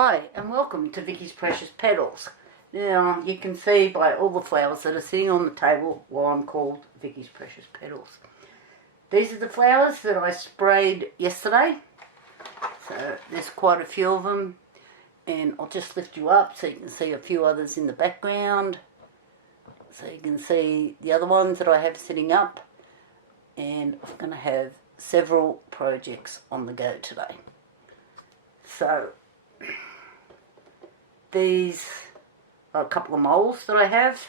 Hi and welcome to Vicky's Precious Petals. Now you can see by all the flowers that are sitting on the table why I'm called Vicky's Precious Petals. These are the flowers that I sprayed yesterday. So there's quite a few of them, and I'll just lift you up so you can see a few others in the background. So you can see the other ones that I have sitting up, and I'm going to have several projects on the go today. So these are a couple of molds that I have.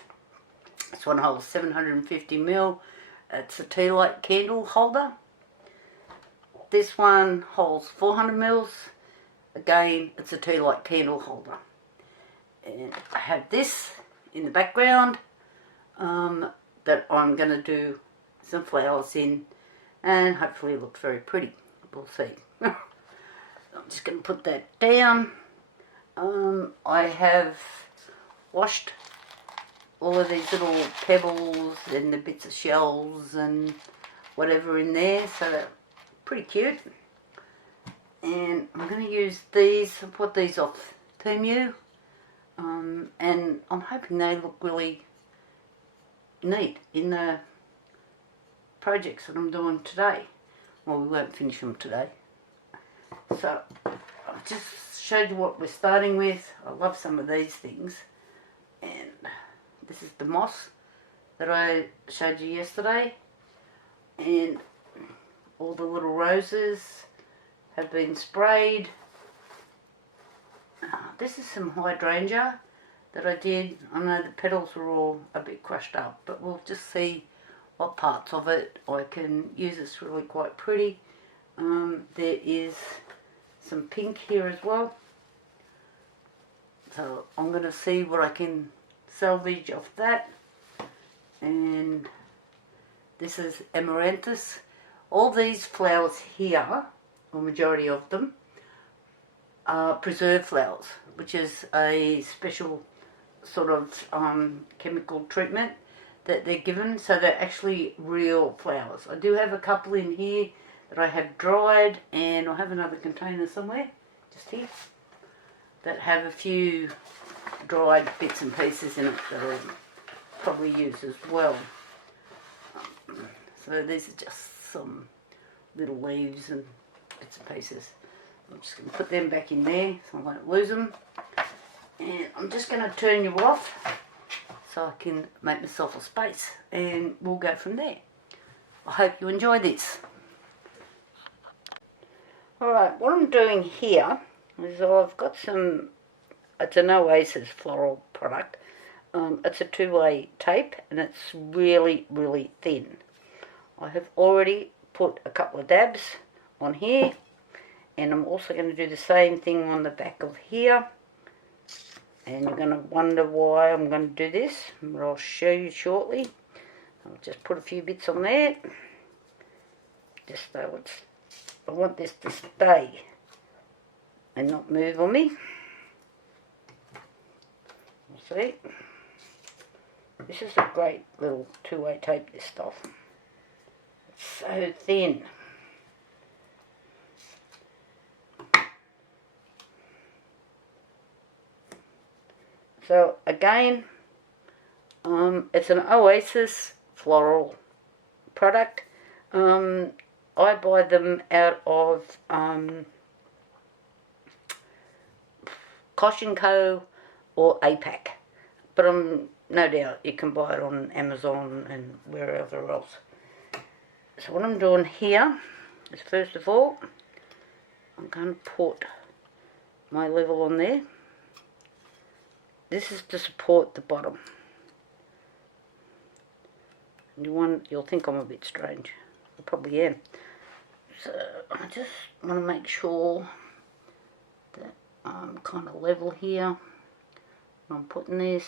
This one holds 750ml. It's a tea light candle holder. This one holds 400ml. Again, it's a tea light candle holder. And I have this in the background that I'm going to do some flowers in, and hopefully it looks very pretty. We'll see. I'm just going to put that down. I have washed all of these little pebbles and the bits of shells and whatever in there, so they're pretty cute. And I'm going to use these. I put these off Temu, and I'm hoping they look really neat in the projects that I'm doing today. Well, we won't finish them today. So I've just showed you what we're starting with. I love some of these things, and this is the moss that I showed you yesterday, and all the little roses have been sprayed. This is some hydrangea that I did. I know the petals are all a bit crushed up, but we'll just see what parts of it I can use. It's really quite pretty. There is some pink here as well, so I'm going to see what I can salvage off that. And this is amaranthus. All these flowers here, or majority of them, are preserved flowers, which is a special sort of chemical treatment that they're given, so they're actually real flowers. I do have a couple in here that I have dried, and I have another container somewhere, just here, that have a few dried bits and pieces in it that I'll probably use as well. So these are just some little leaves and bits and pieces. I'm just going to put them back in there so I won't lose them. And I'm just going to turn you off so I can make myself a space, and we'll go from there. I hope you enjoy this. Alright, what I'm doing here is I've got some, it's an Oasis floral product. It's a two-way tape, and it's really, really thin. I have already put a couple of dabs on here, and I'm also going to do the same thing on the back of here. And you're going to wonder why I'm going to do this, but I'll show you shortly. I'll just put a few bits on there, just so it's, I want this to stay and not move on me. See, this is a great little two-way tape, this stuff. It's so thin. So again, it's an Oasis floral product. I buy them out of Kosh & Co or APAC, but no doubt you can buy it on Amazon and wherever else. So what I'm doing here is, first of all, I'm going to put my level on there. This is to support the bottom. You'll think I'm a bit strange. I probably am. So I just want to make sure that I'm kind of level here. I'm putting this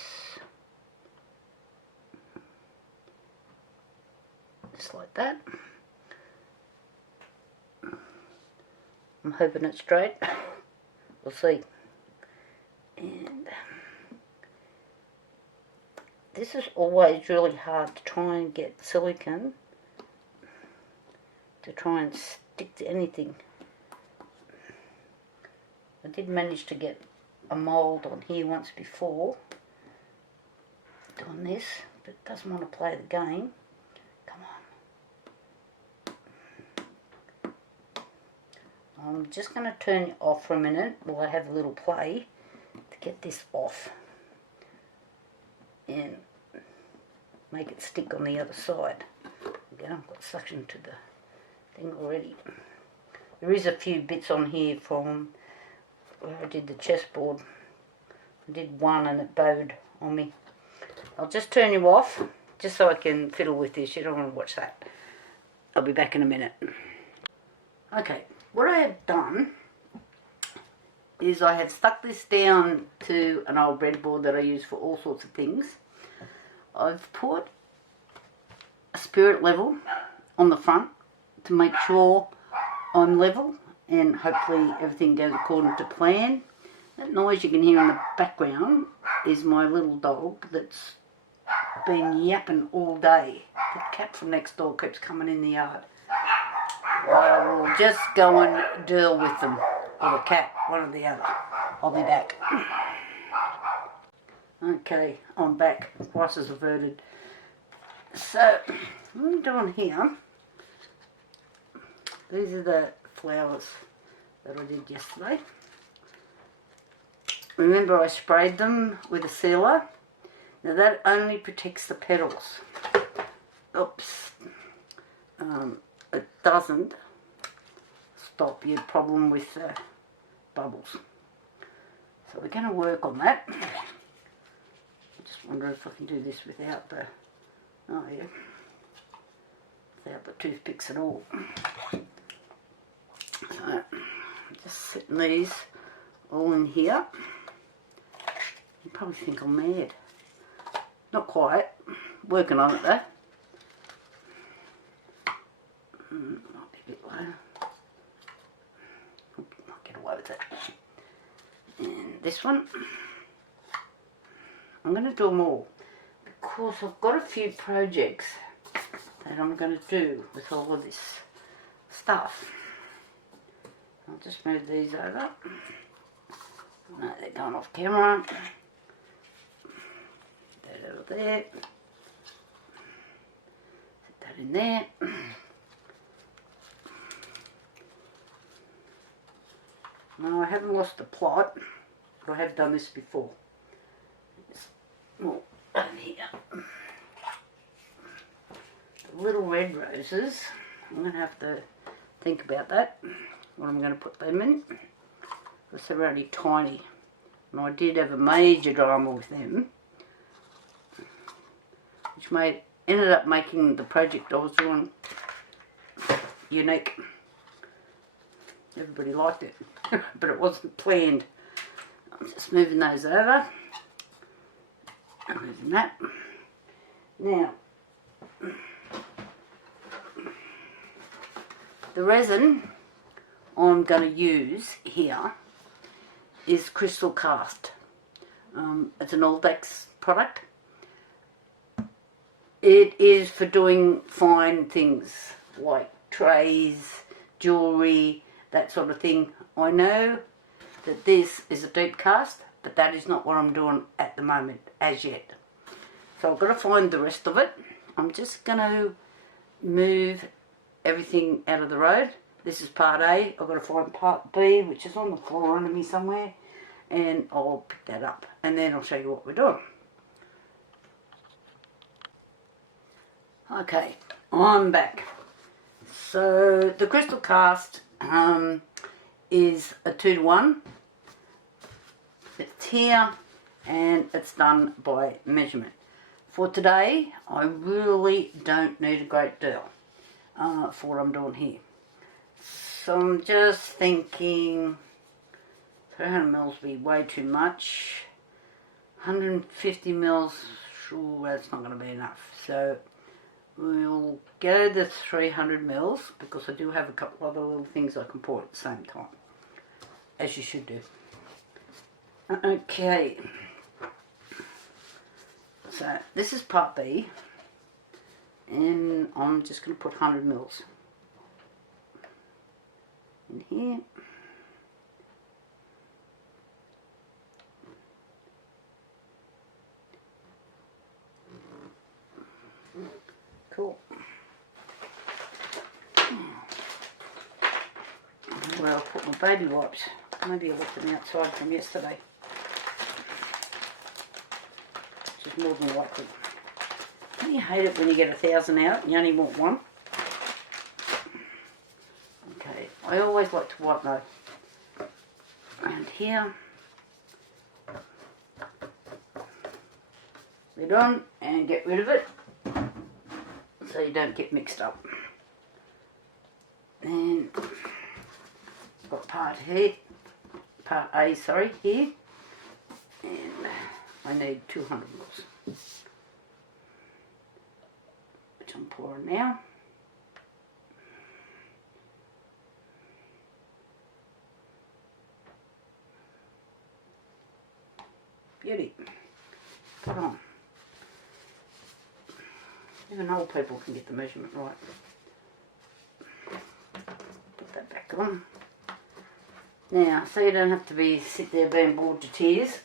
just like that. I'm hoping it's straight. We'll see. And this is always really hard to try and get silicone to try and stick to anything. I did manage to get a mould on here once before doing this, but it doesn't want to play the game. Come on. I'm just going to turn it off for a minute while I have a little play to get this off and make it stick on the other side. Again, I've got suction to the thing already. There is a few bits on here from where I did the chessboard. I did one and it bowed on me. I'll just turn you off just so I can fiddle with this. You don't want to watch that. I'll be back in a minute. Okay, what I have done is I have stuck this down to an old breadboard that I use for all sorts of things. I've put a spirit level on the front to make sure I'm level and hopefully everything goes according to plan. That noise you can hear in the background is my little dog that's been yapping all day. The cat from next door keeps coming in the yard. I will just go and deal with them, or the cat, one or the other. I'll be back. Okay, I'm back. Prices averted. So, what I'm doing here, these are the flowers that I did yesterday. Remember I sprayed them with a sealer. Now that only protects the petals. Oops. It doesn't stop your problem with bubbles. So we're going to work on that. I just wonder if I can do this without the, oh yeah, without the toothpicks at all. So I'm just setting these all in here. You probably think I'm mad. Not quite. Working on it though. Might be a bit low. Might get away with it. And this one, I'm going to do them all because I've got a few projects that I'm going to do with all of this stuff. I'll just move these over. No, they're going off camera. That over there. Put that in there. No, I haven't lost the plot, but I have done this before. It's more over here. The little red roses, I'm going to have to think about that, what I'm going to put them in, because they're only tiny. And I did have a major drama with them, which ended up making the project I was doing unique. Everybody liked it, but it wasn't planned. I'm just moving those over. I'm moving that. Now, the resin I'm going to use here is Crystal Cast. It's an Aldex product. It is for doing fine things like trays, jewellery, that sort of thing. I know that this is a deep cast, but that is not what I'm doing at the moment, as yet. So I've got to find the rest of it. I'm just going to move everything out of the road. This is part A. I've got to find part B, which is on the floor under me somewhere, and I'll pick that up. And then I'll show you what we're doing. Okay, I'm back. So the Crystal Cast is a 2-to-1. It's here and it's done by measurement. For today, I really don't need a great deal for what I'm doing here. So I'm just thinking 300 mils would be way too much. 150 mils, sure, that's not going to be enough. So we'll go the 300 mils because I do have a couple other little things I can pour at the same time, as you should do. Okay, so this is part B, and I'm just going to put 100 mils in here. where I'll put my baby wipes. Maybe I left them outside from yesterday. Which is more than likely. Don't you hate it when you get 1,000 out and you only want one? Okay, I always like to wipe though. Around here. Lid on and get rid of it so you don't get mixed up. And got part here, part A, sorry, here, and I need 200 mils, which I'm pouring now. Beauty. Put on. Even old people can get the measurement right. Put that back on. Now, so you don't have to sit there being bored to tears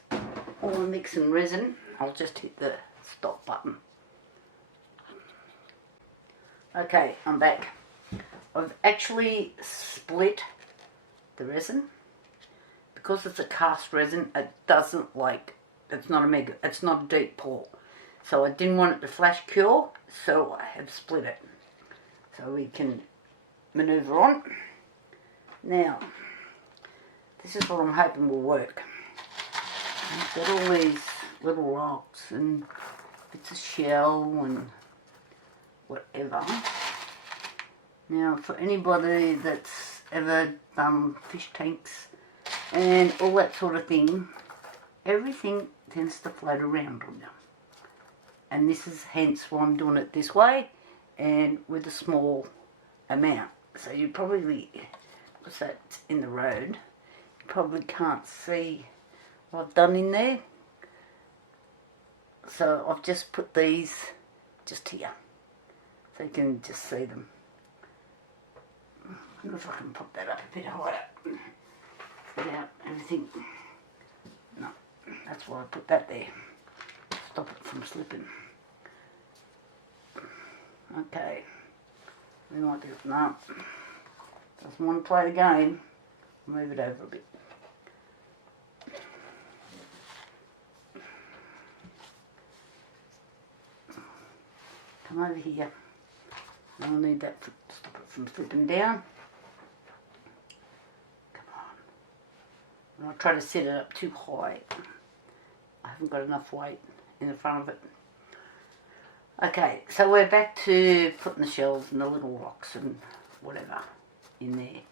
while I'm mixing resin, I'll just hit the stop button. Okay, I'm back. I've actually split the resin. Because it's a cast resin, it doesn't it's not a deep pour. So I didn't want it to flash cure, so I have split it. So we can manoeuvre on. Now, this is what I'm hoping will work. I've got all these little rocks and bits of shell and whatever. Now, for anybody that's ever done fish tanks and all that sort of thing, everything tends to float around on you. And this is hence why I'm doing it this way and with a small amount. So you probably, because that's in the road, you probably can't see what I've done in there. So I've just put these just here, so you can just see them. I wonder if I can pop that up a bit higher without everything. No, that's why I put that there. Stop it from slipping. Okay. We might do it. No. Doesn't want to play the game. Move it over a bit. Come over here. I'll need that to stop it from slipping down. Come on. And I'll try to set it up too high. I haven't got enough weight in the front of it. Okay, so we're back to putting the shells and the little rocks and whatever in there.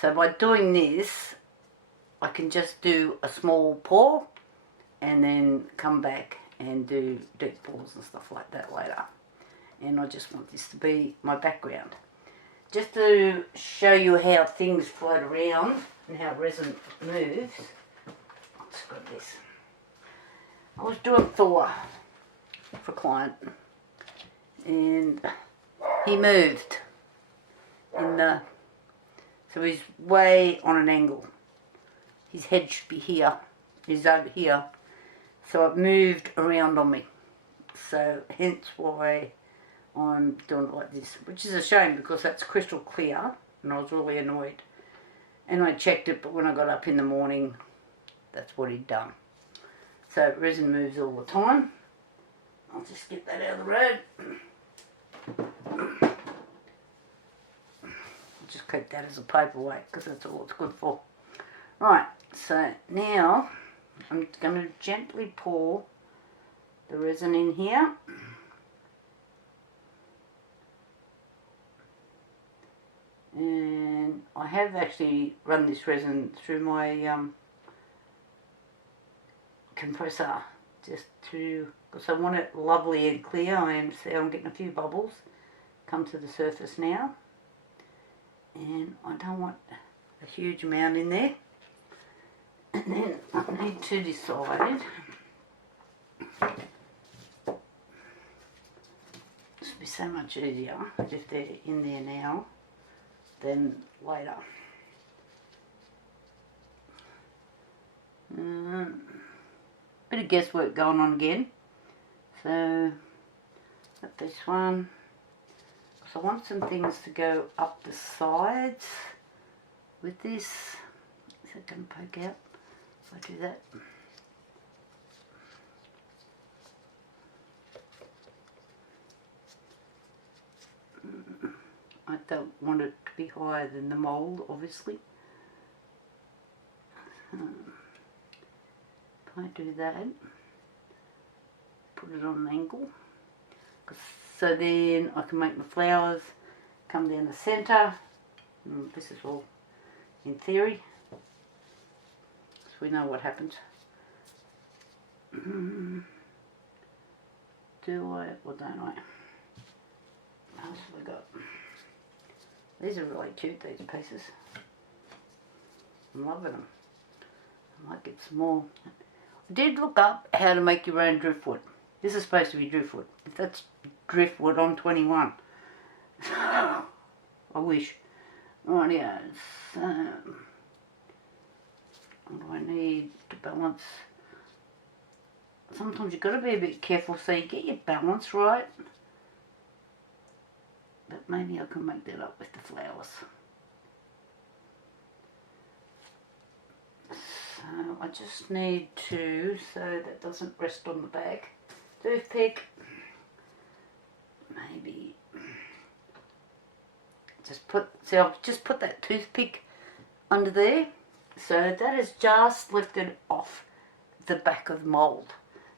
So by doing this, I can just do a small pour and then come back and do deep pours and stuff like that later. And I just want this to be my background. Just to show you how things float around and how resin moves, I'll just grab this. I was doing Thor for a client and he moved so he's way on an angle. His head should be here, he's over here, so it moved around on me, so hence why I'm doing it like this, which is a shame because that's crystal clear and I was really annoyed, and I checked it, but when I got up in the morning that's what he'd done. So resin moves all the time. I'll just get that out of the road. I'll just keep that as a paperweight because that's all it's good for. Right, so now I'm going to gently pour the resin in here. And I have actually run this resin through my compressor just because I want it lovely and clear. I'm getting a few bubbles come to the surface now, and I don't want a huge amount in there. And then I need to decide, this will be so much easier if they're in there now than later. Bit of guesswork going on again. So, got this one. So I want some things to go up the sides with this. Is that going to poke out if I do that? I don't want it to be higher than the mould, obviously. If I do that, put it on an angle, so then I can make my flowers come down the centre. This is all in theory, so we know what happens. Do I or don't I? What else have I got? These are really cute, these pieces. I'm loving them. I might get some more. I did look up how to make your own driftwood. This is supposed to be driftwood. If that's driftwood, I'm 21. I wish. Rightio, so what do I need to balance? Sometimes you've got to be a bit careful so you get your balance right. But maybe I can make that up with the flowers. So I just need to, so that doesn't rest on the bag, toothpick, maybe just put, see, I've just put that toothpick under there, so that is just lifted off the back of the mould.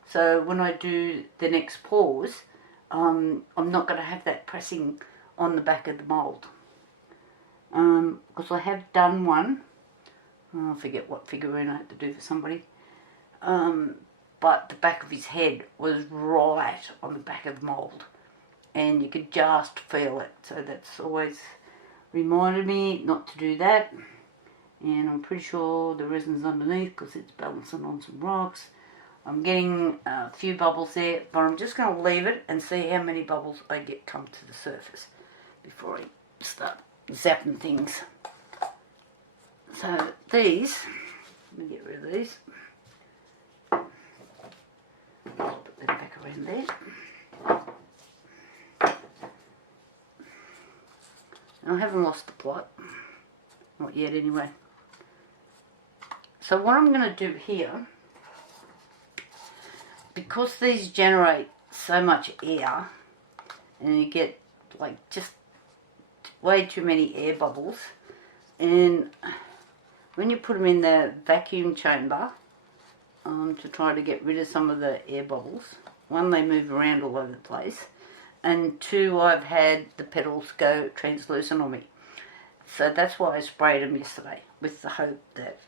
So when I do the next pours, I'm not going to have that pressing on the back of the mould. Because I have done one, I forget what figurine I had to do for somebody, but the back of his head was right on the back of the mould, and you could just feel it. So that's always reminded me not to do that. And I'm pretty sure the resin's underneath because it's balancing on some rocks. I'm getting a few bubbles there, but I'm just going to leave it and see how many bubbles I get come to the surface before I start zapping things. So these, let me get rid of these. Put them back around there. And I haven't lost the plot. Not yet anyway. So what I'm going to do here, because these generate so much air and you get like just way too many air bubbles, and when you put them in the vacuum chamber to try to get rid of some of the air bubbles, one, they move around all over the place, and two, I've had the petals go translucent on me. So that's why I sprayed them yesterday, with the hope that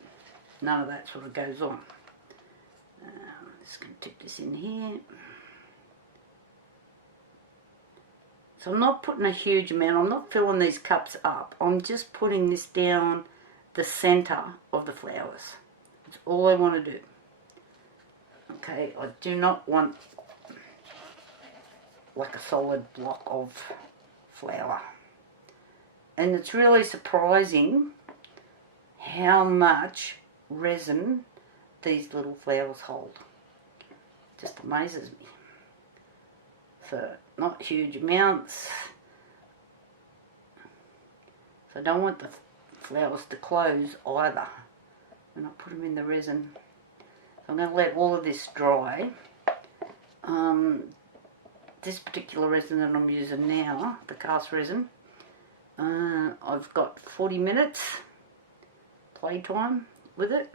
none of that sort of goes on. Just going to tip this in here. So I'm not putting a huge amount, I'm not filling these cups up, I'm just putting this down the centre of the flowers. That's all I want to do. Okay, I do not want like a solid block of flour. And it's really surprising how much resin these little flowers hold. It just amazes me. So, not huge amounts. So I don't want the flowers to close either when I put them in the resin. So I'm going to let all of this dry. This particular resin that I'm using now, the cast resin, I've got 40 minutes playtime with it,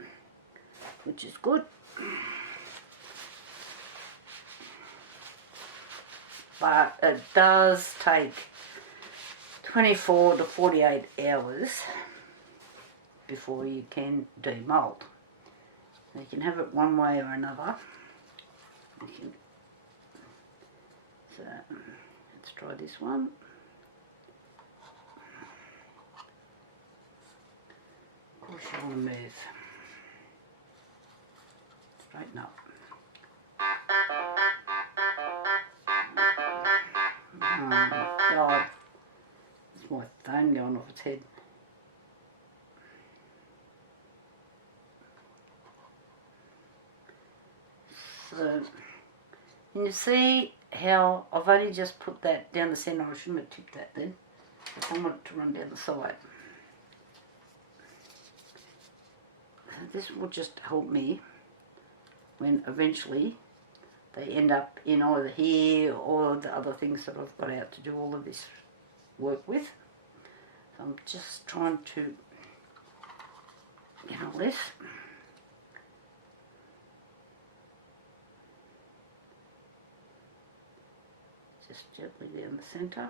which is good. But it does take 24 to 48 hours before you can demold. So you can have it one way or another. So let's try this one. Of course you want to move. Straighten up. Oh my God. It's my phone going off its head. So, can you see how I've only just put that down the centre? I shouldn't have tipped that then. I want it to run down the side. So this will just help me when eventually they end up in either here or the other things that I've got out to do all of this work with. So I'm just trying to get all this. Just gently down the centre.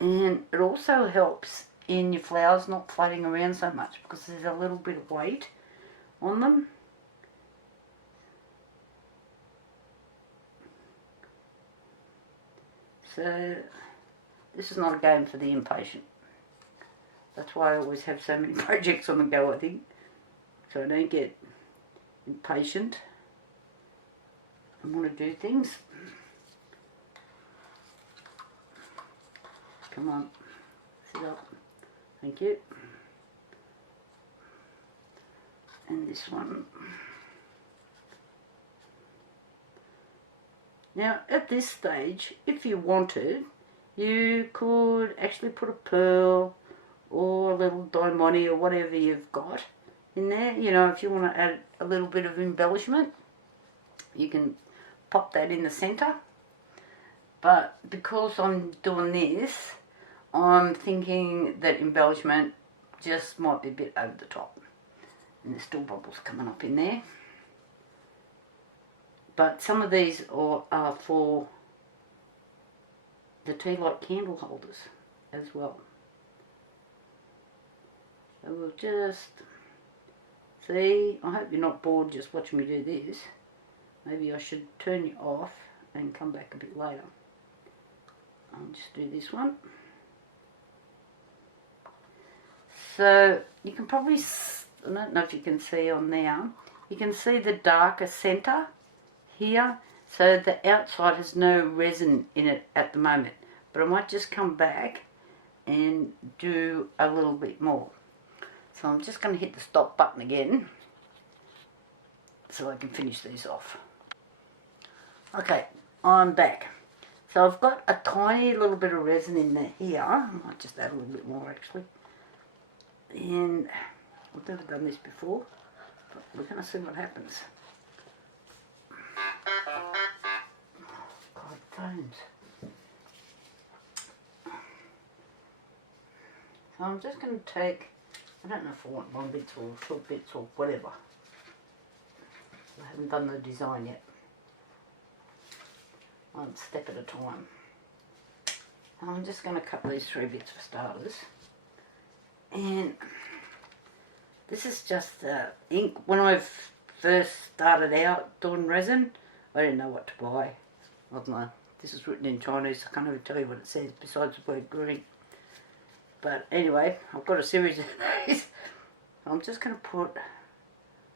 And it also helps in your flowers not floating around so much because there's a little bit of weight on them. So this is not a game for the impatient. That's why I always have so many projects on the go, I think. So I don't get impatient and want to do things. Come on, sit up. Thank you. And this one. Now, at this stage, if you wanted, you could actually put a pearl or a little diamond or whatever you've got in there. You know, if you want to add a little bit of embellishment, you can pop that in the centre. But because I'm doing this, I'm thinking that embellishment just might be a bit over the top. And there's still bubbles coming up in there. But some of these are for the tea light candle holders as well. So we'll just see. I hope you're not bored just watching me do this. Maybe I should turn you off and come back a bit later. I'll just do this one. So you can probably, I don't know if you can see on there, you can see the darker centre here. So the outside has no resin in it at the moment. But I might just come back and do a little bit more. So I'm just going to hit the stop button again so I can finish these off. Okay, I'm back. So I've got a tiny little bit of resin in there here. I might just add a little bit more actually. And I've never done this before, but we're going to see what happens. God, phones. So I'm just going to take, I don't know if I want long bits or short bits or whatever. I haven't done the design yet. One step at a time. And I'm just going to cut these 3 bits for starters. And this is just ink. When I first started out doing resin, I didn't know what to buy. I don't know. This is written in Chinese. I can't even tell you what it says besides the word green. But anyway, I've got a series of these. I'm just going to put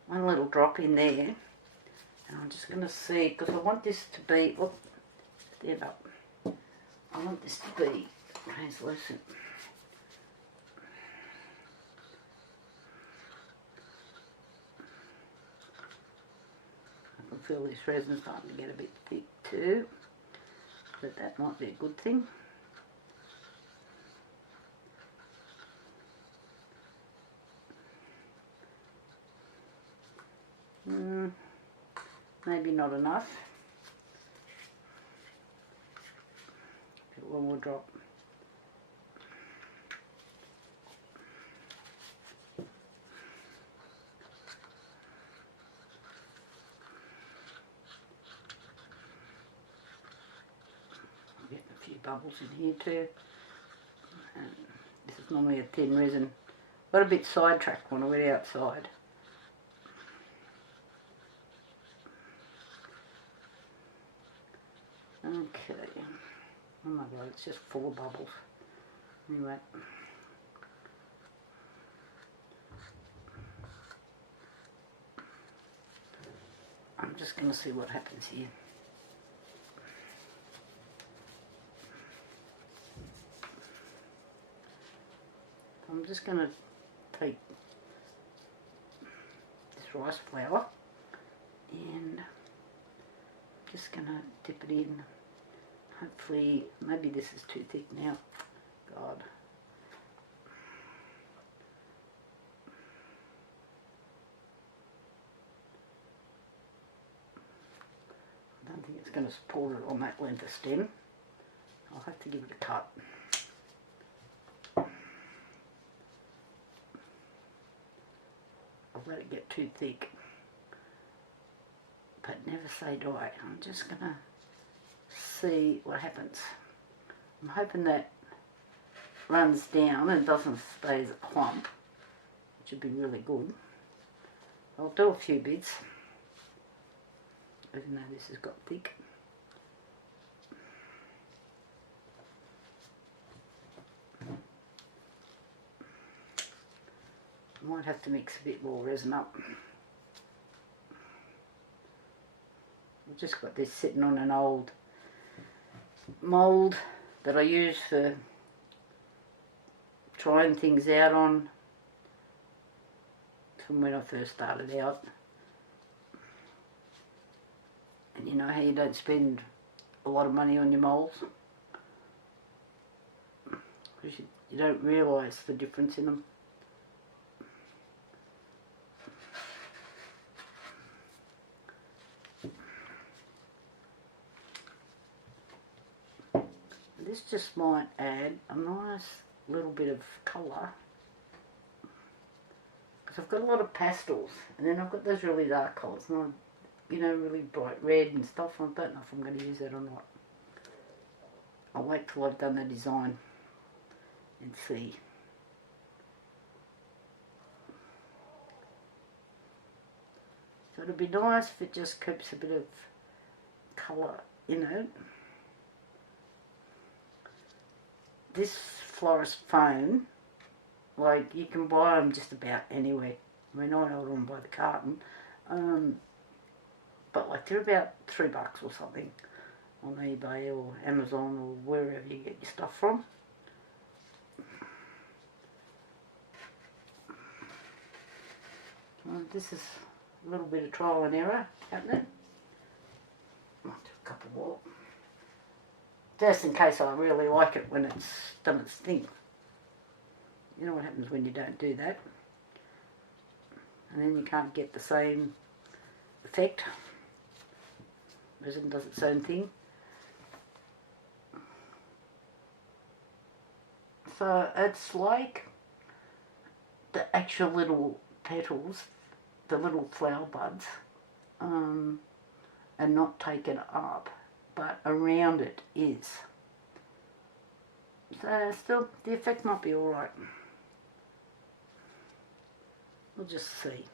one little drop in there. And I'm just going to see, because I want this to be, look, stand up. I want this to be translucent. I can feel this resin starting to get a bit thick too, but that might be a good thing. Maybe not enough. One more drop. I'm getting a few bubbles in here too. And this is normally a thin resin. Got a bit sidetracked when I went outside. Okay. Oh my god, it's just full of bubbles. Anyway. I'm just going to see what happens here. I'm just going to take this rice flour and just going to dip it in. Hopefully, maybe this is too thick now. God. it's going to support it on that length of stem. I'll have to give it a cut. I'll let it get too thick. But never say die. I'm just going to see what happens. I'm hoping that runs down and doesn't stay as a clump, which would be really good. I'll do a few bits, even though this has got thick. I might have to mix a bit more resin up. I've just got this sitting on an old mould that I use for trying things out on from when I first started out. And you know how you don't spend a lot of money on your moulds? Because you don't realise the difference in them. This just might add a nice little bit of colour, because I've got a lot of pastels and then I've got those really dark colours, and you know, really bright red and stuff. I don't know if I'm going to use that or not. I'll wait till I've done the design and see. So it'll be nice if it just keeps a bit of colour in it. This florist foam, like, you can buy them just about anywhere. I mean, I order them by the carton, but like they're about $3 or something on eBay or Amazon or wherever you get your stuff from. This is a little bit of trial and error happening. Might do a couple more, just in case I really like it when it's done its thing. You know what happens when you don't do that, and then you can't get the same effect. Resin does its own thing. So it's like the actual little petals, the little flower buds, are not taken up, but around it is. So still, the effect might be alright. We'll just see.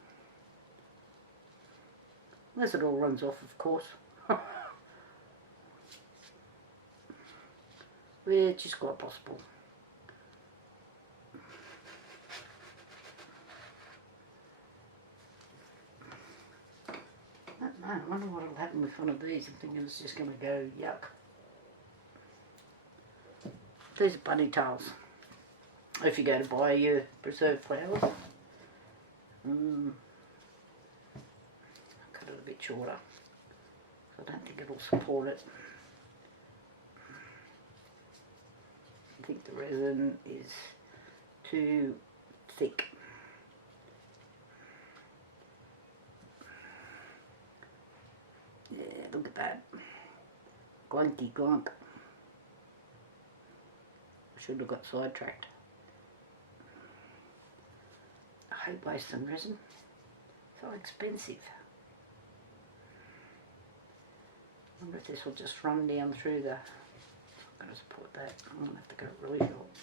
Unless it all runs off, of course. Which is quite possible. I wonder what will happen with one of these. I'm thinking it's just going to go yuck. These are bunny tails. If you go to buy your preserved flowers. Cut it a bit shorter. I don't think it'll support it. I think the resin is too thick. Yeah, look at that. Glunky glunk. I should have got sidetracked. I hate wasting resin. So expensive. I wonder if this will just run down through the... I'm going to support that. I'm going to have to go really short.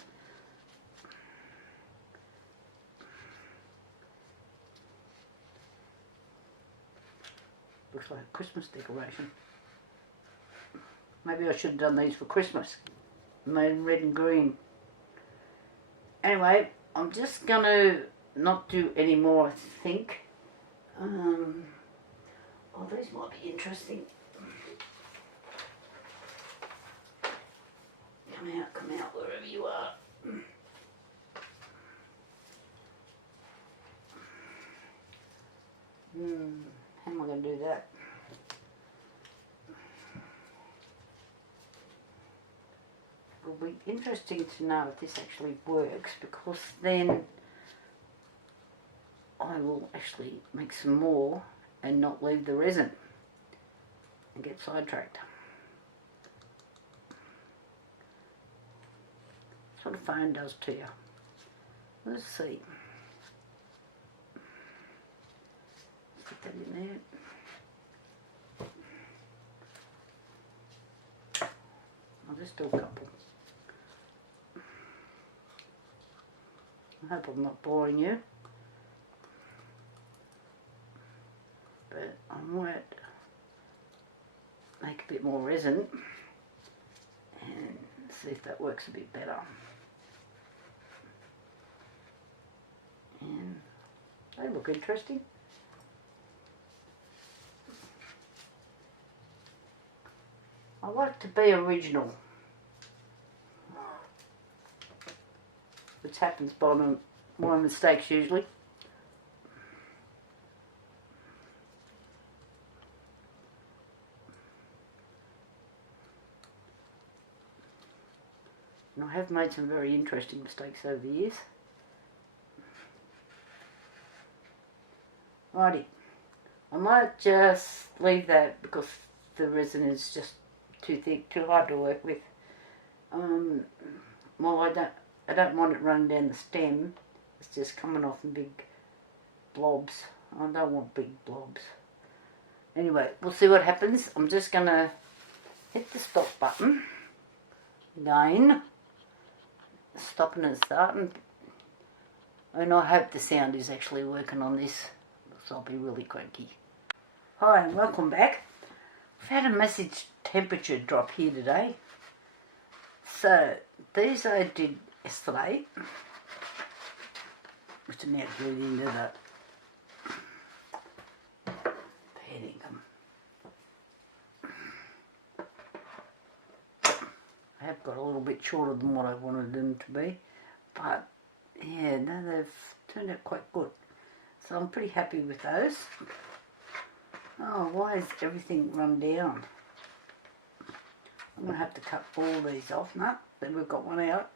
Looks like a Christmas decoration. Maybe I should have done these for Christmas. Made in red and green. Anyway, I'm just going to not do any more, I think. Oh, these might be interesting. Come out wherever you are. How am I going to do that? It'll be interesting to know if this actually works, because then I will actually make some more and not leave the resin. and get sidetracked. That's what a phone does to you. Let's see. Put that in there. I'll just do a couple. I hope I'm not boring you. But I might make a bit more resin and see if that works a bit better. And they look interesting. I like to be original, which happens by my mistakes usually. And I have made some very interesting mistakes over the years. Righty, I might just leave that because the resin is just too thick, too hard to work with. Well, I don't want it running down the stem. It's just coming off in big blobs. I don't want big blobs. Anyway, we'll see what happens. I'm just gonna hit the stop button again, stopping and starting. And I hope the sound is actually working on this, so I'll be really cranky. Hi and welcome back. We've had a massive temperature drop here today. So these I did yesterday, which are now going into the padding them. I have got a little bit shorter than what I wanted them to be, but yeah, no, they've turned out quite good. So I'm pretty happy with those. Oh, why is everything run down? I'm going to have to cut all these off. No, then we've got one out.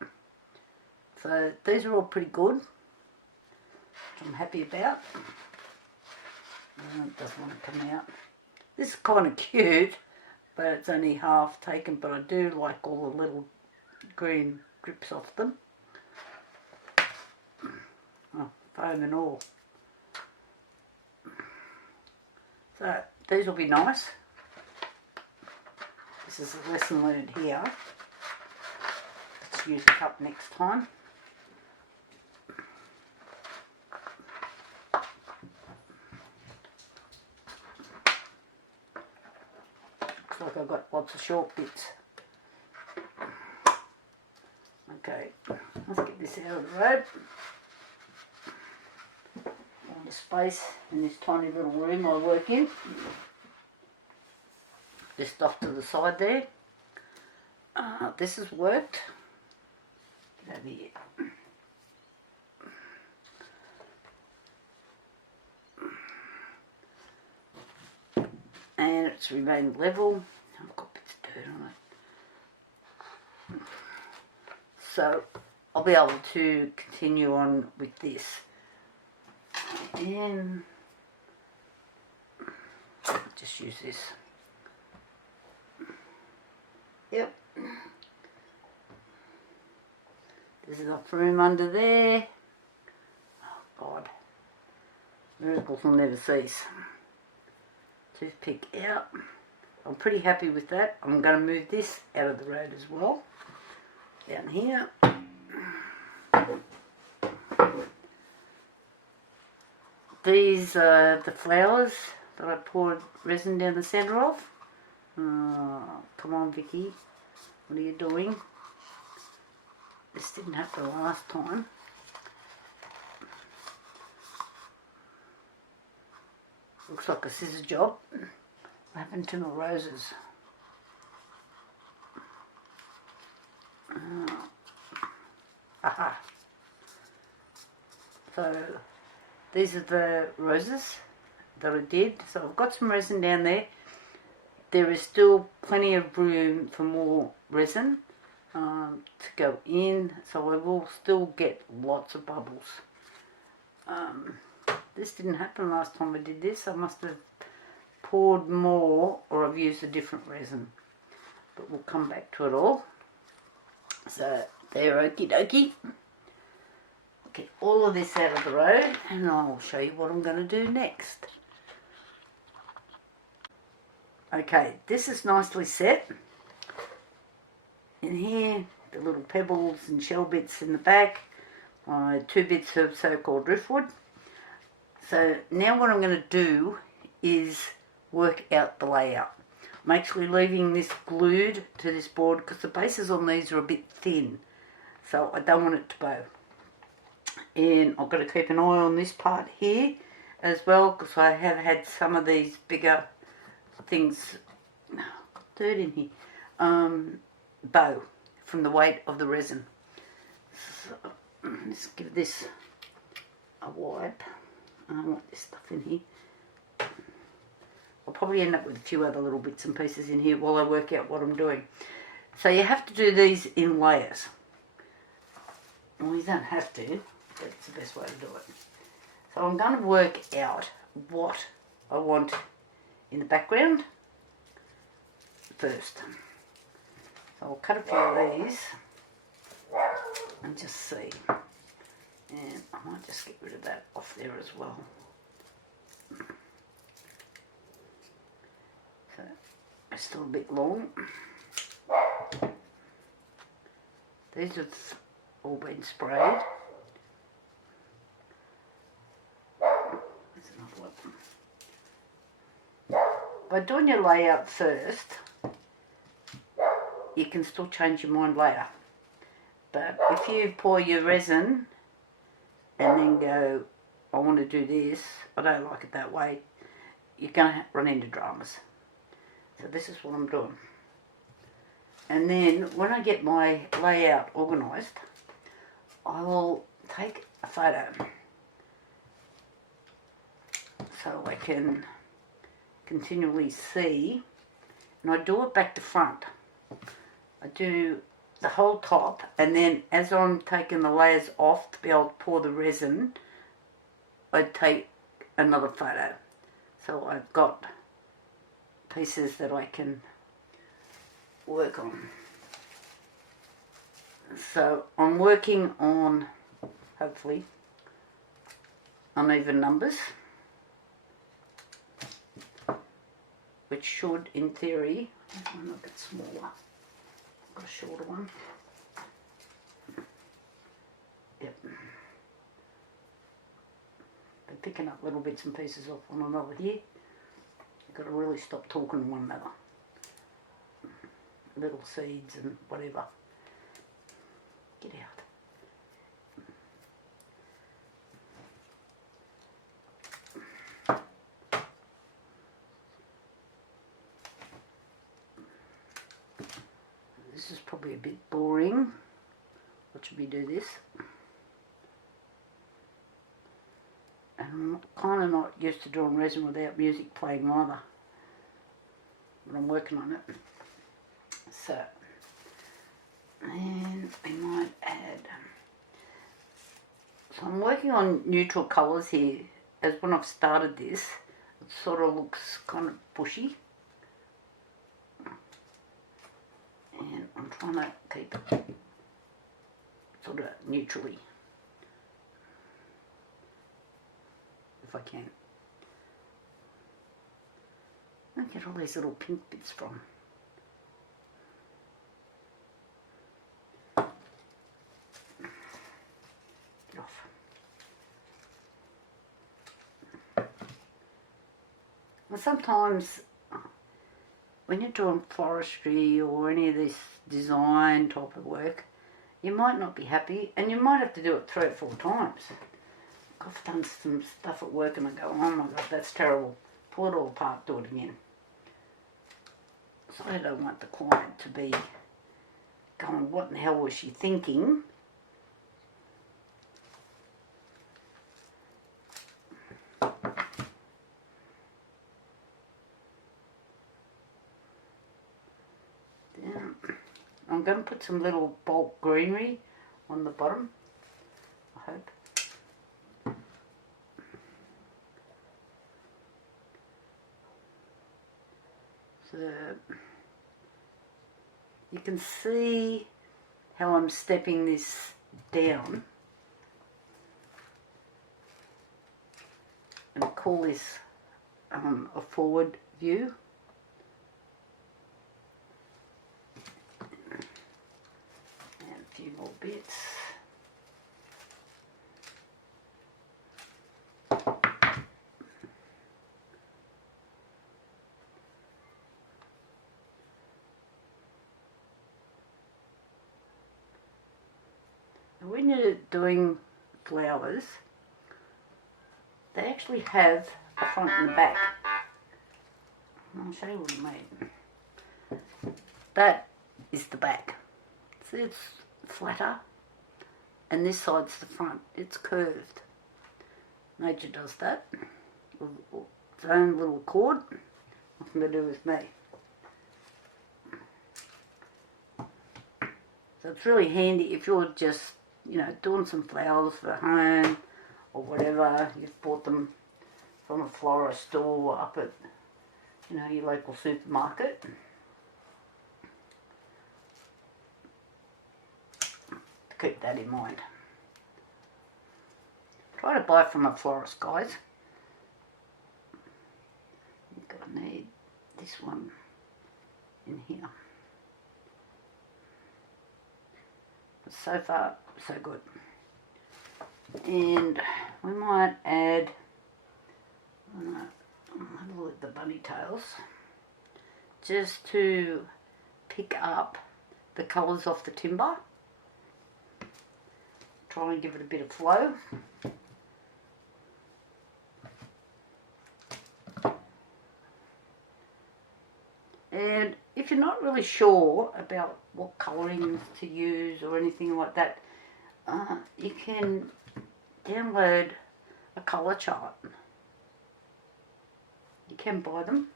So these are all pretty good, which I'm happy about. It doesn't want to come out. This is kind of cute, but it's only half taken, but I do like all the little green drips off them. Oh, foam and all. So these will be nice. This is a lesson learned here. Let's use a cup next time. Looks like I've got lots of short bits. Okay, let's get this out of the road. All the space in this tiny little room I work in. Just off to the side there. This has worked. Get over here. And it's remained level. I've got bits of dirt on it. So I'll be able to continue on with this. And just use this. Yep. There's enough room under there. Oh God. Miracles will never cease. Toothpick out. I'm pretty happy with that. I'm going to move this out of the road as well. Down here. These are the flowers that I poured resin down the centre of. Oh, come on, Vicky. What are you doing? This didn't happen last time. Looks like a scissor job. What happened to my roses? Aha. So these are the roses that I did. So I've got some resin down there. There is still plenty of room for more resin to go in, so I will still get lots of bubbles. This didn't happen last time I did this. I must have poured more or I've used a different resin. But we'll come back to it all. So there, okie dokie. Get all of this out of the road and I'll show you what I'm going to do next. Okay, this is nicely set. In here, the little pebbles and shell bits in the back. My 2 bits of so-called driftwood. So now what I'm going to do is work out the layout. I'm actually leaving this glued to this board because the bases on these are a bit thin. So I don't want it to bow. And I've got to keep an eye on this part here as well because I have had some of these bigger things, dirt in here, bow from the weight of the resin. So let's give this a wipe. I don't want this stuff in here. I'll probably end up with a few other little bits and pieces in here while I work out what I'm doing. So you have to do these in layers. Well, you don't have to, but it's the best way to do it. So I'm going to work out what I want in the background first. So I'll cut a few of these and just see. And I might just get rid of that off there as well. So it's still a bit long. These have all been sprayed. There's another one. By doing your layout first, you can still change your mind later. But if you pour your resin and then go, I want to do this, I don't like it that way, you're going to run into dramas. So this is what I'm doing. And then when I get my layout organised, I will take a photo so I can continually see, and I do it back to front. I do the whole top, and then as I'm taking the layers off to be able to pour the resin, I take another photo. So I've got pieces that I can work on. So I'm working on, hopefully, uneven numbers, which should, in theory, I'm a bit smaller. I've got a shorter one. Yep. Been picking up little bits and pieces off one another here. You've got to really stop talking to one another. Little seeds and whatever. Get out. This is probably a bit boring. Watch me do this. And I'm kind of not used to drawing resin without music playing either. But I'm working on it. So, and we might add, so I'm working on neutral colours here, as when I've started this, it sort of looks kind of bushy. And I'm trying to keep it sort of neutrally, if I can. Where do I get all these little pink bits from? Off. Well, sometimes when you're doing forestry or any of this design type of work, you might not be happy and you might have to do it 3 or 4 times. I've done some stuff at work and I go, oh my god, that's terrible. Pull it all apart, do it again. So I don't want the client to be going, what in the hell was she thinking? I'm going to put some little bulk greenery on the bottom, I hope. So you can see how I'm stepping this down, and I call this a forward view. And a few more bits. When you're doing flowers, they actually have a front and a back. I'll show you what I made. That is the back. See, it's flatter, and this side's the front. It's curved. Nature does that. Its own little chord. Nothing to do with me. So it's really handy if you're just, you know, doing some flowers for home or whatever. You've bought them from a florist or up at, you know, your local supermarket. Keep that in mind. Try to buy from a florist, guys. I think I need this one in here. But so far, so good. And we might add, I'll have a look at the bunny tails, just to pick up the colours off the timber. Try and give it a bit of flow. And if you're not really sure about what colouring to use or anything like that, you can download a colour chart. You can buy them.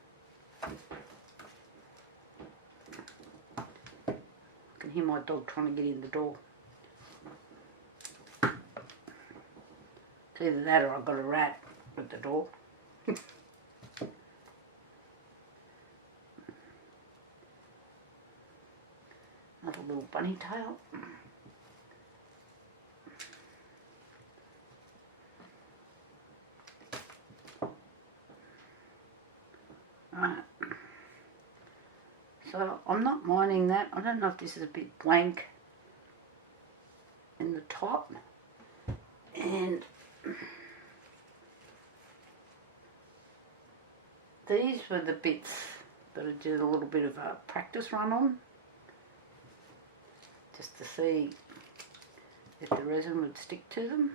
I can hear my dog trying to get in the door. It's either that or I've got a rat at the door. Another little bunny tail. Right. So I'm not minding that. I don't know if this is a bit blank in the top. And these were the bits that I did a little bit of a practice run on, just to see if the resin would stick to them.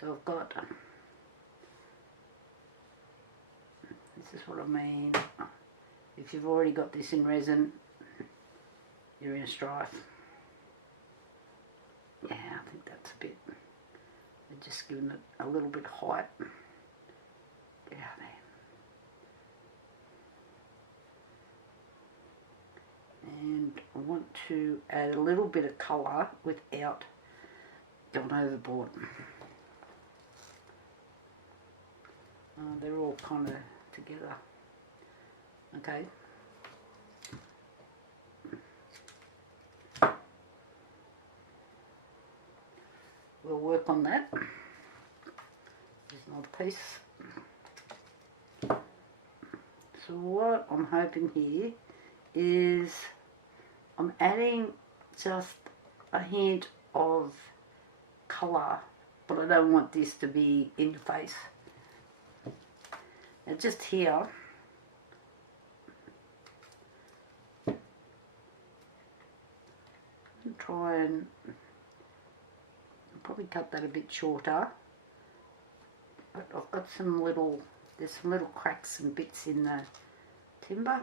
So I've got, this is what I mean, if you've already got this in resin, you're in a strife. Yeah, I think that's a bit, they're just giving it a little bit height. Get out there. And I want to add a little bit of colour without going overboard. They're all kind of together. Okay. We'll work on that. There's another piece. So what I'm hoping here is I'm adding just a hint of colour, but I don't want this to be in your face. And just here, try and probably cut that a bit shorter. But I've got some little, there's some little cracks and bits in the timber.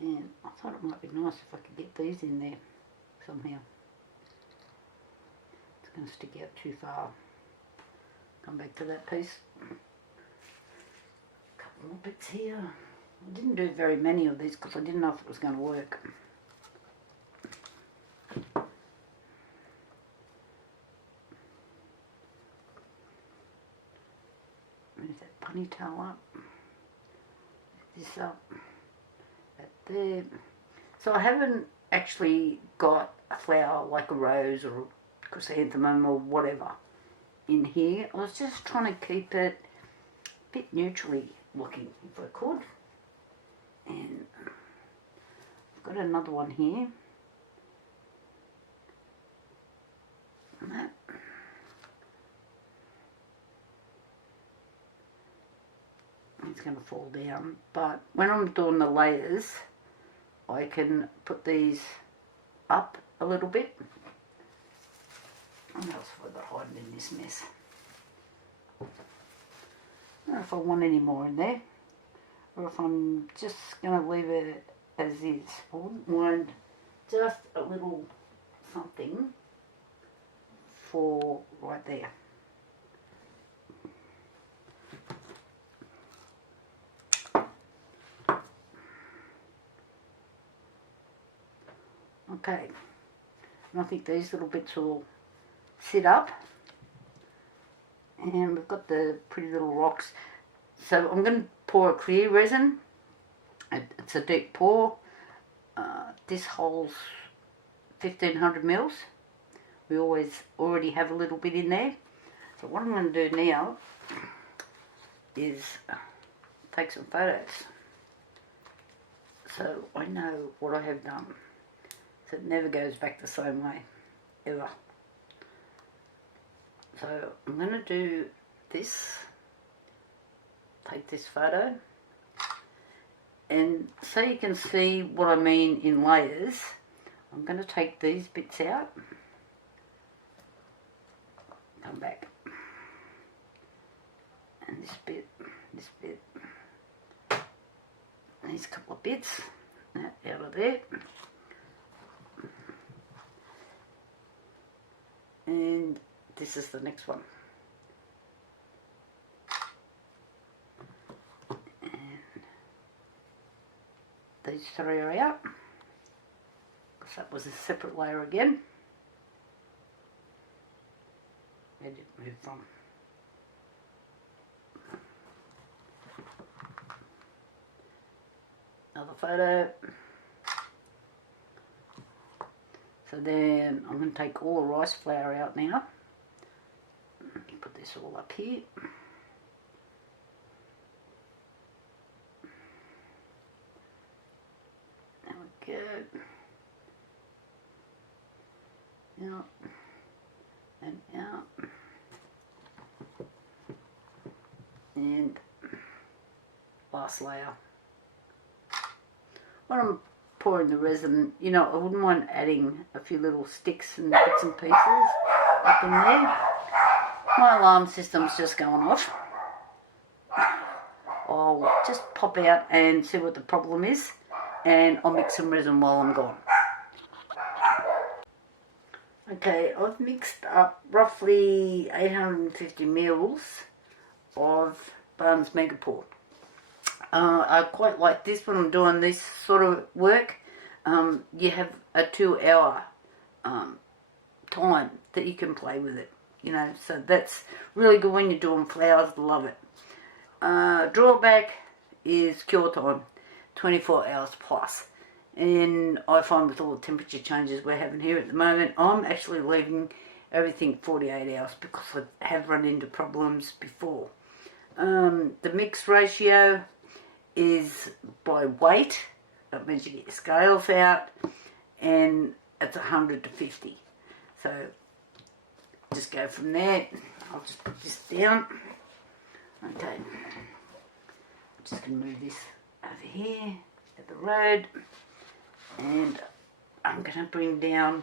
And I thought it might be nice if I could get these in there somehow. It's going to stick out too far. Come back to that piece. A couple more bits here. I didn't do very many of these because I didn't know if it was going to work. Where's that bunny ponytail up, this up, that there. So I haven't actually got a flower like a rose or a chrysanthemum or whatever in here. I was just trying to keep it a bit neutrally looking if I could. And I've got another one here. And that. It's going to fall down, but when I'm doing the layers I can put these up a little bit. What else have I got hiding in this mess? I don't know if I want any more in there or if I'm just going to leave it as is. I wouldn't mind just a little something for right there. Okay, and I think these little bits will sit up, and we've got the pretty little rocks. So I'm going to pour a clear resin. It's a deep pour. This holds 1500 mils. We already have a little bit in there. So what I'm going to do now is take some photos so I know what I have done. So it never goes back the same way, ever. So I'm going to do this, take this photo, and so you can see what I mean in layers, I'm going to take these bits out, come back, and this bit, these couple of bits, that out of there. And this is the next one. And these three are out, because that was a separate layer again. Where did it move from? Another photo. So then I'm going to take all the rice flour out now. Let me put this all up here. There we go. Out and out. And last layer. When I'm pouring the resin, you know, I wouldn't mind adding a few little sticks and bits and pieces up in there. My alarm system's just going off. I'll just pop out and see what the problem is, and I'll mix some resin while I'm gone. Okay, I've mixed up roughly 850 mils of Barnes Mega Pour. I quite like this when I'm doing this sort of work. You have a 2-hour time that you can play with it, you know, so that's really good when you're doing flowers. Love it. Drawback is cure time, 24 hours plus, and I find with all the temperature changes we're having here at the moment, I'm actually leaving everything 48 hours because I have run into problems before. The mix ratio is by weight. That means you get your scales out, and it's 100 to 50. So just go from there. I'll just put this down. Okay, I'm just going to move this over here at the road, and I'm going to bring down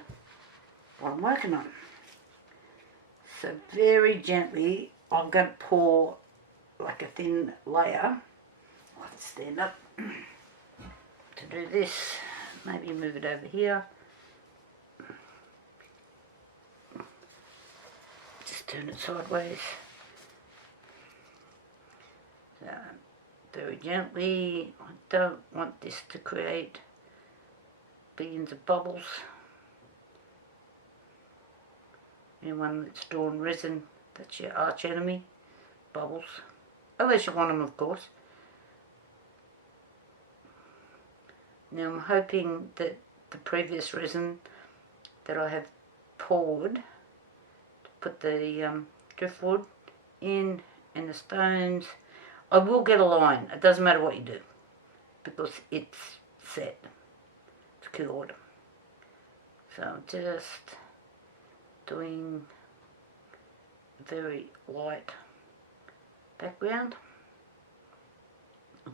what I'm working on. So very gently I'm going to pour like a thin layer. I'll have to stand up to do this. Maybe move it over here. Just turn it sideways. So, very gently. I don't want this to create billions of bubbles. Anyone that's drawn resin, that's your arch enemy, bubbles. unless you want them, of course. Now I'm hoping that the previous resin that I have poured to put the driftwood in and the stones, I will get a line. It doesn't matter what you do because it's set, it's cured. So I'm just doing a very light background.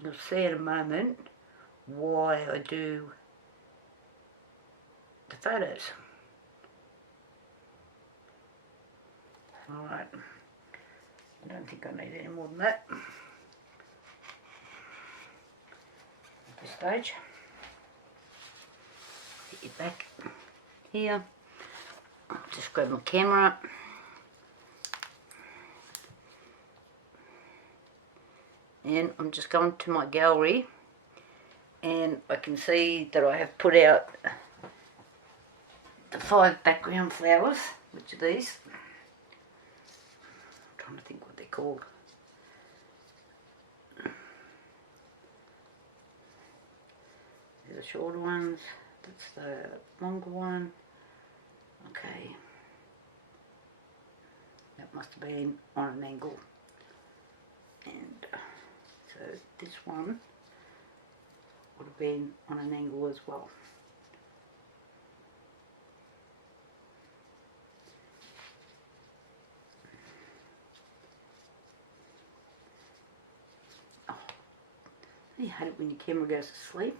You'll see in a moment why I do the photos. Alright, I don't think I need any more than that at this stage. Get you back here. I'll just grab my camera up. And I'm just going to my gallery, and I can see that I have put out the 5 background flowers, which are these. I'm trying to think what they're called. They're the shorter ones, that's the longer one. Okay, that must have been on an angle. And so this one would have been on an angle as well. Oh, you hate it when your camera goes to sleep.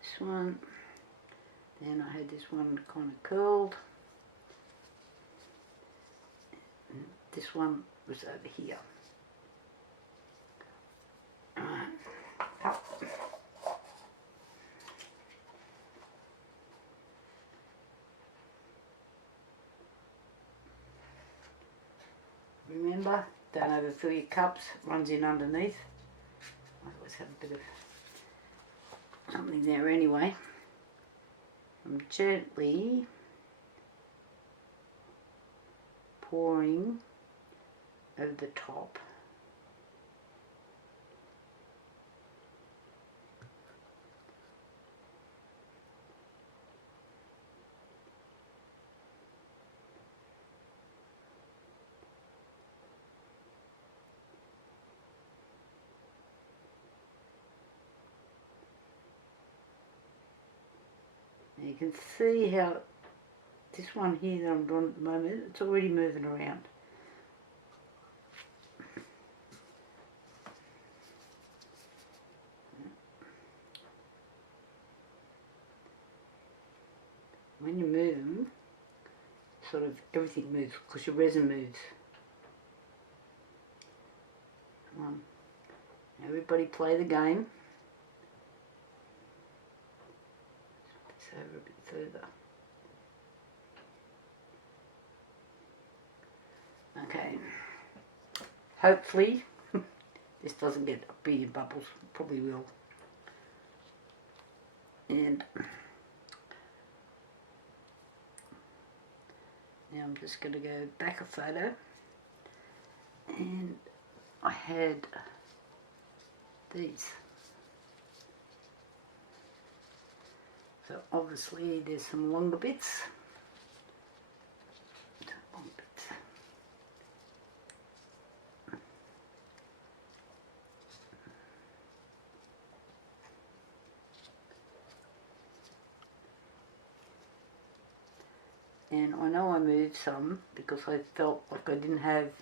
This one, then I had this one kind of curled. And this one was over here. Remember, don't overfill your cups, runs in underneath. I always have a bit of something there anyway. I'm gently pouring over the top. You can see how this one here that I'm doing at the moment, it's already moving around. When you move them, sort of everything moves because your resin moves. Everybody play the game. Over a bit further. Okay, hopefully this doesn't get a billion bubbles, probably will. And now I'm just going to go back a photo, and I had these. So obviously there's some longer bits. And I know I moved some because I felt like I didn't have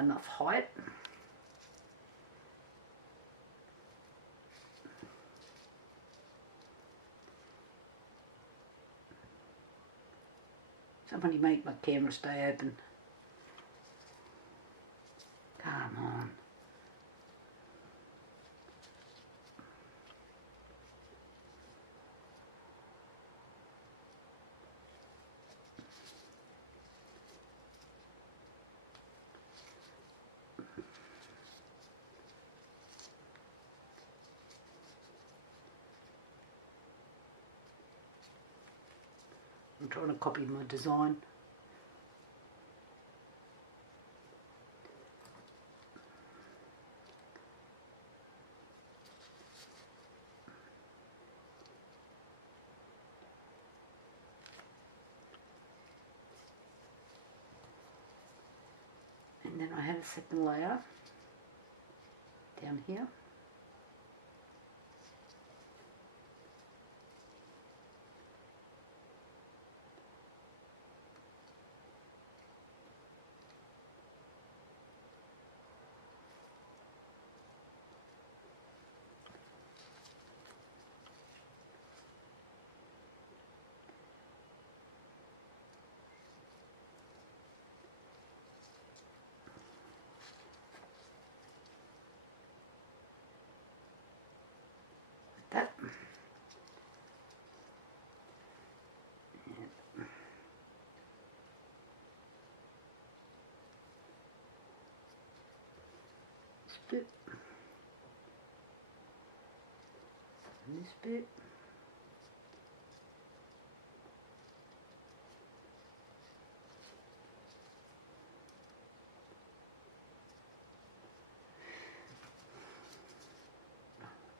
enough height. Somebody make my camera stay open. Come on. I'm trying to copy my design. add a second layer down here. That. This bit. And this bit.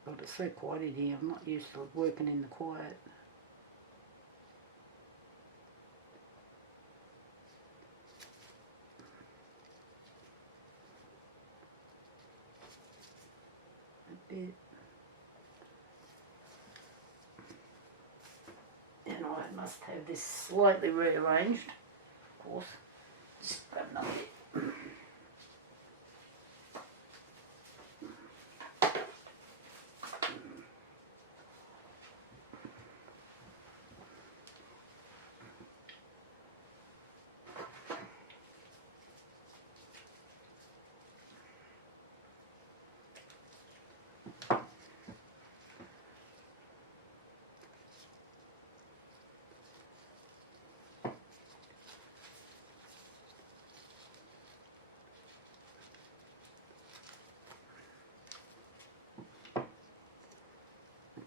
God, it's so quiet in here. I'm not used to working in the quiet. A bit. And I must have this slightly rearranged, of course. Just grab another bit.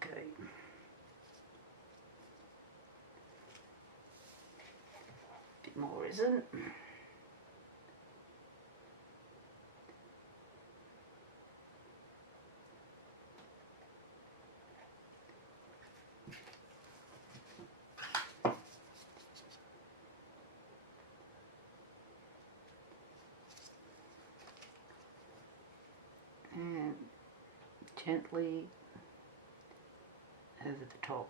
Okay. Bit more resin. And gently over the top.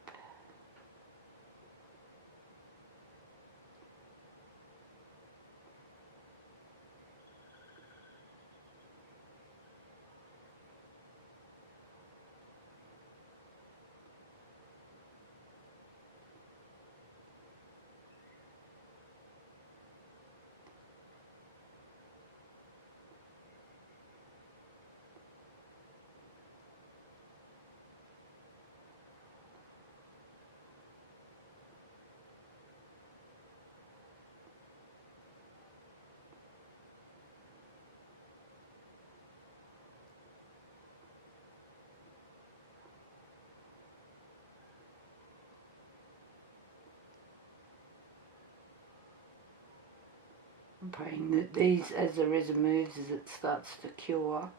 I'm praying that these, as the resin moves, as it starts to cure,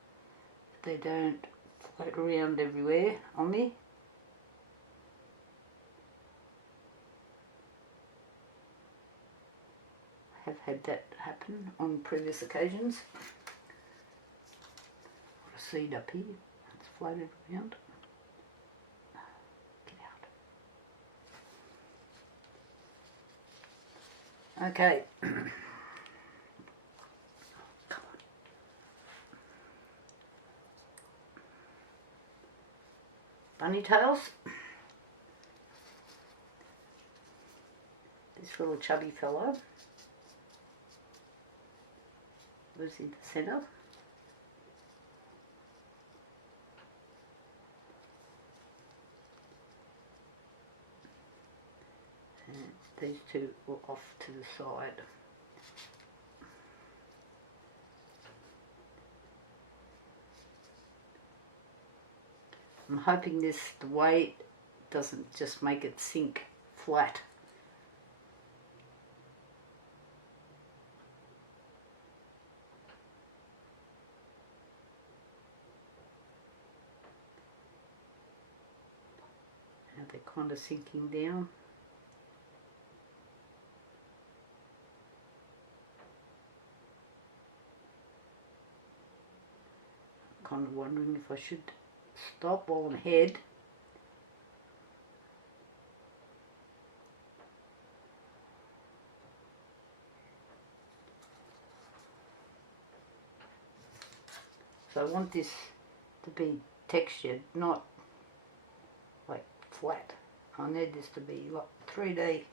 they don't float around everywhere on me. I have had that happen on previous occasions. Got a seed up here, it's floated around. Get out. Okay. Bunny tails. This little chubby fellow was in the centre. And these two were off to the side. I'm hoping the weight doesn't just make it sink flat. Now they're kind of sinking down. kind of wondering if I should stop while I'm ahead. So I want this to be textured, not like flat. I need this to be like 3D.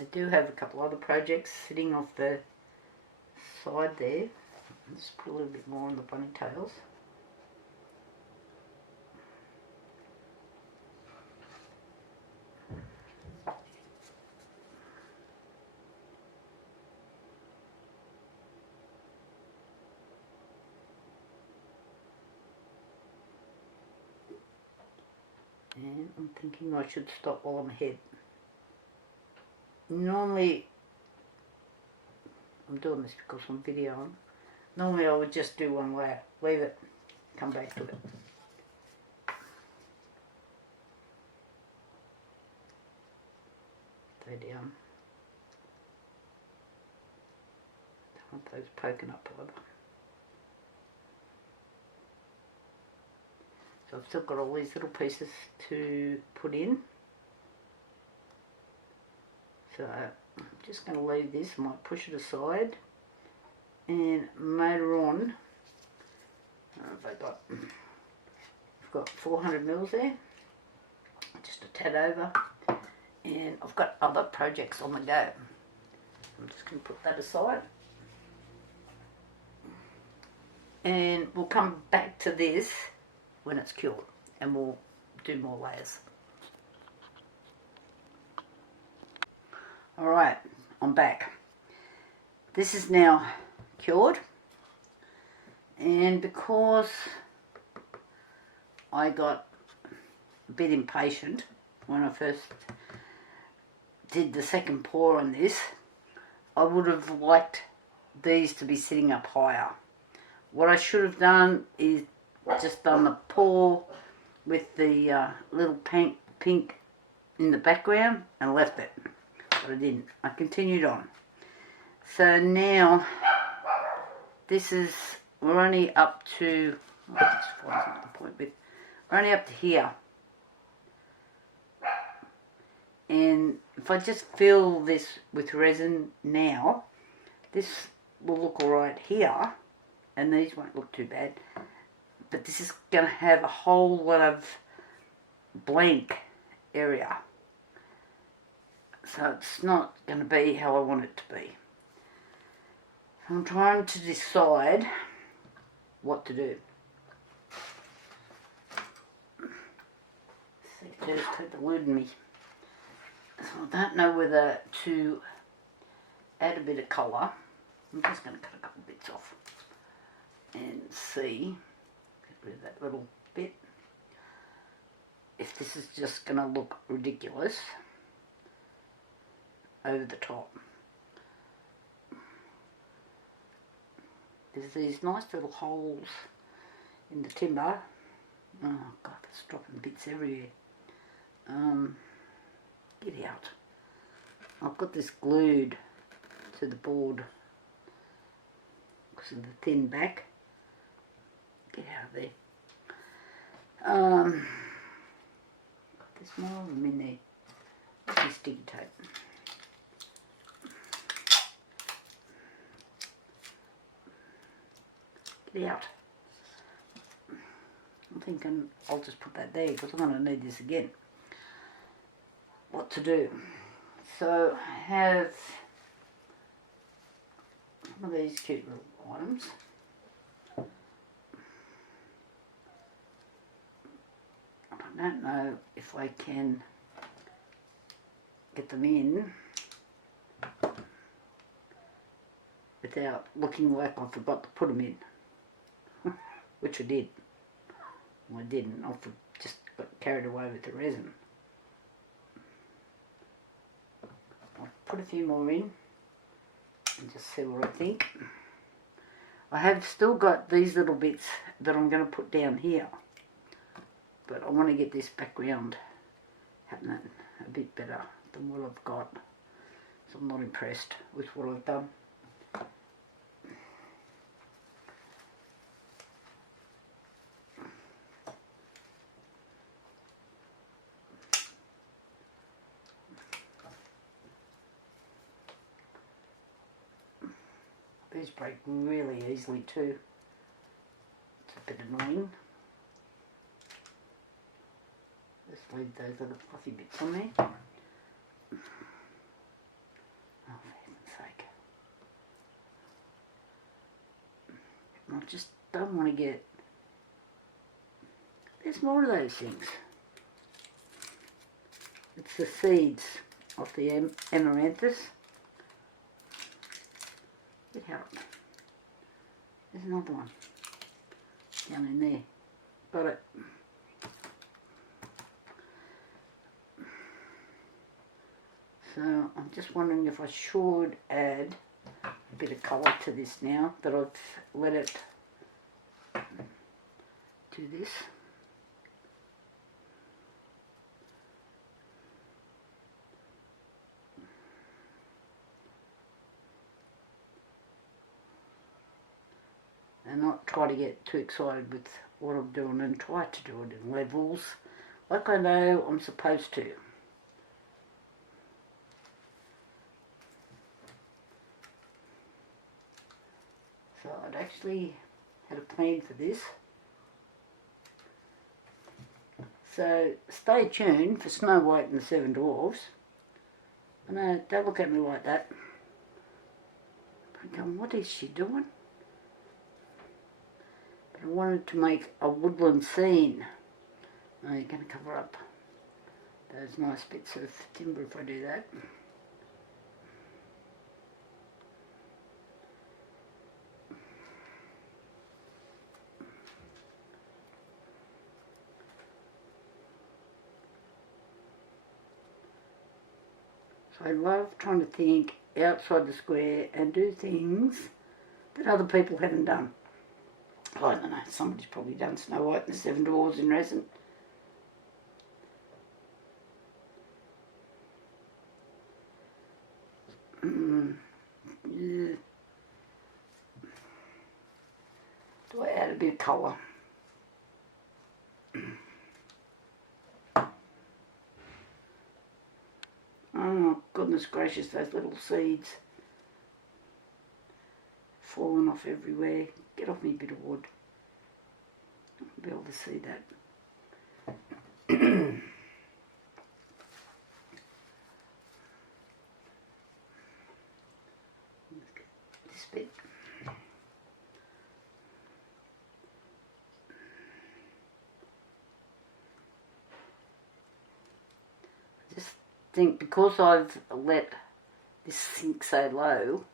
I do have a couple other projects sitting off the side there. Let's put a little bit more on the bunny tails. And I'm thinking I should stop while I'm ahead. Normally, I'm doing this because I'm videoing. Normally I would just do one layer, leave it, come back to it. Go down. Don't want those poking up either. So I've still got all these little pieces to put in. So I'm just going to leave this, I might push it aside, and later on, I've got 400 mils there, just a tad over, and I've got other projects on the go. I'm just going to put that aside, and we'll come back to this when it's cured, and we'll do more layers. Alright, I'm back. This is now cured, and because I got a bit impatient when I first did the second pour on this, I would have liked these to be sitting up higher. What I should have done is just done the pour with the little pink in the background and left it. But I didn't. I continued on. So now this is, we're only up to, we're only up to here. And if I just fill this with resin now, this will look alright here, and these won't look too bad. But this is going to have a whole lot of blank area. So it's not going to be how I want it to be. I'm trying to decide what to do. Secretary's eluding me. So I don't know whether to add a bit of colour. I'm just going to cut a couple bits off and see, get rid of that little bit, if this is just going to look ridiculous over the top. There's these nice little holes in the timber. Oh God, it's dropping bits everywhere. Get out. I've got this glued to the board because of the thin back. Get out of there. Got this more of them in there. This sticky tape. Get out. I'm thinking I'll just put that there because I'm going to need this again. What to do? So I have some of these cute little items. I don't know if I can get them in without looking like I forgot to put them in, which I did. Well, I didn't. I just got carried away with the resin. I'll put a few more in and just see what I think. I have still got these little bits that I'm going to put down here. but I want to get this background happening a bit better than what I've got. So I'm not impressed with what I've done. These break really easily too. It's a bit annoying. Just leave those little fluffy bits on there. Oh, for heaven's sake. I just don't want to get... There's more of those things. It's the seeds of the amaranthus. Get out. There's another one down in there. Got it. So I'm just wondering if I should add a bit of colour to this now that I've let it do this. And not try to get too excited with what I'm doing and try to do it in levels like I know I'm supposed to. So I'd actually had a plan for this. So stay tuned for Snow White and the Seven Dwarfs. I know, don't look at me like that. I'm going, what is she doing? But I wanted to make a woodland scene. Now you're going to cover up those nice bits of timber if I do that. So I love trying to think outside the square and do things that other people haven't done. I don't know, somebody's probably done Snow White and the Seven Dwarfs in resin. Yeah. Do I add a bit of colour? Oh goodness gracious, those little seeds falling off everywhere. Get off me, bit of wood. I'll be able to see that. This bit. I just think because I've let this sink so low,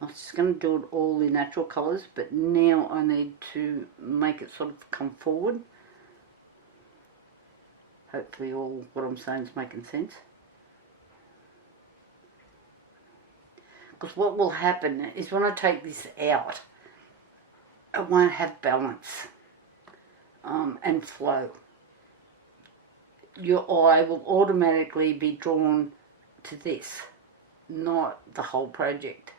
I was just going to do it all in natural colours, but now I need to make it sort of come forward. Hopefully all what I'm saying is making sense. Because what will happen is when I take this out, it won't have balance and flow. Your eye will automatically be drawn to this, not the whole project.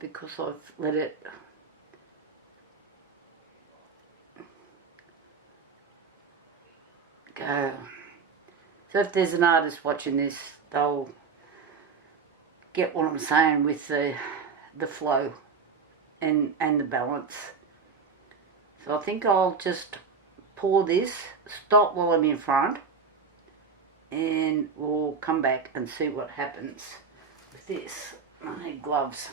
Because I've let it go. So if there's an artist watching this, they'll get what I'm saying with the flow and the balance. So I think I'll just pour this, stop while I'm in front, and we'll come back and see what happens with this. I need gloves.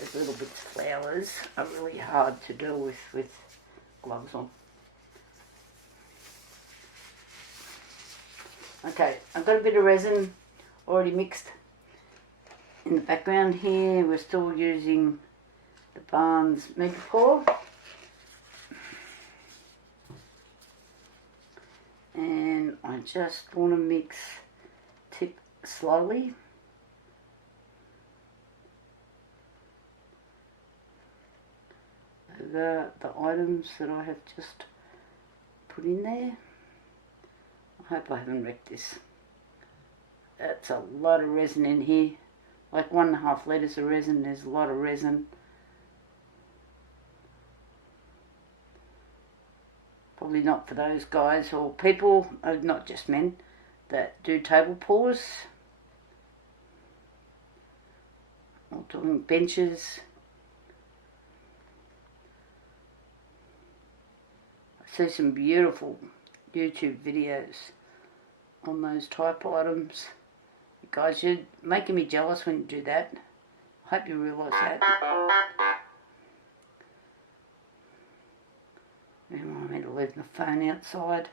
Those little bits of flowers are really hard to deal with gloves on. Okay, I've got a bit of resin already mixed in the background here. We're still using the Barnes Mega Pour. And I just want to mix tip slowly. the items that I have just put in there. I hope I haven't wrecked this. That's a lot of resin in here. Like 1.5 litres of resin, there's a lot of resin. Probably not for those guys or people, not just men, that do table pours. Or doing benches. I see some beautiful YouTube videos on those type items. You guys, you're making me jealous when you do that. I hope you realise that. I'm going to leave my phone outside.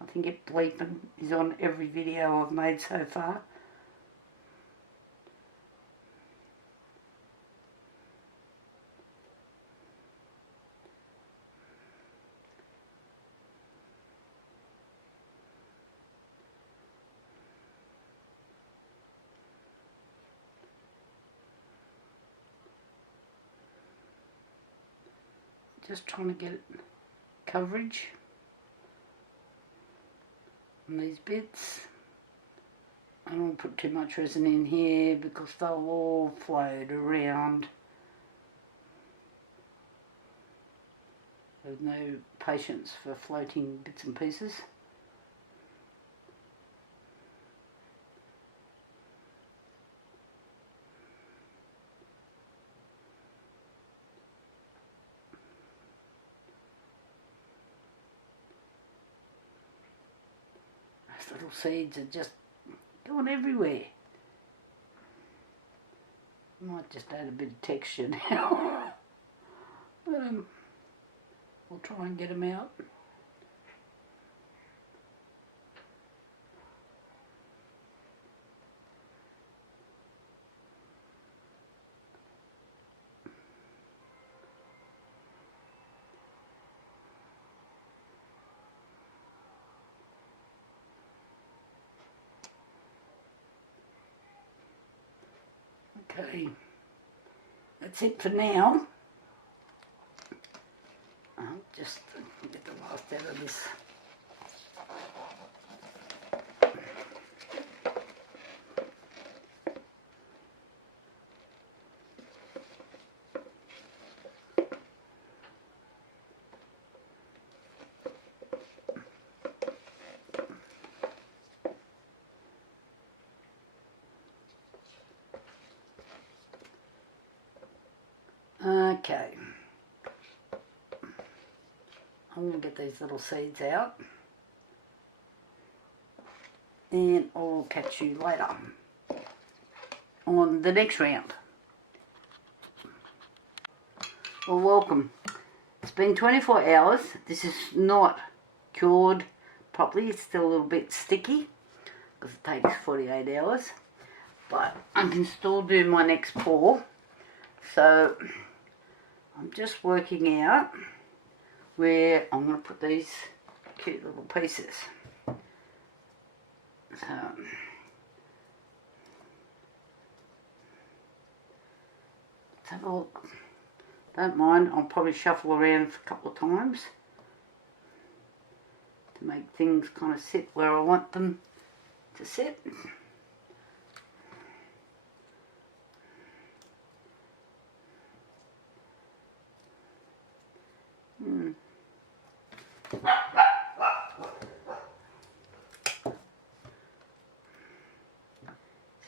I think it bleeping is on every video I've made so far. Just trying to get coverage on these bits. I don't want to put too much resin in here because they'll all float around. There's no patience for floating bits and pieces. Little seeds are just going everywhere. Might just add a bit of texture now. But we'll try and get them out. Okay, that's it for now. I'll just get the last out of this. Okay, I'm going to get these little seeds out and I'll catch you later on the next round. Well, welcome. It's been 24 hours. This is not cured properly. It's still a little bit sticky because it takes 48 hours. But I can still do my next pour. So I'm just working out where I'm going to put these cute little pieces. So let's have a look. Don't mind, I'll probably shuffle around a couple of times to make things kind of sit where I want them to sit. So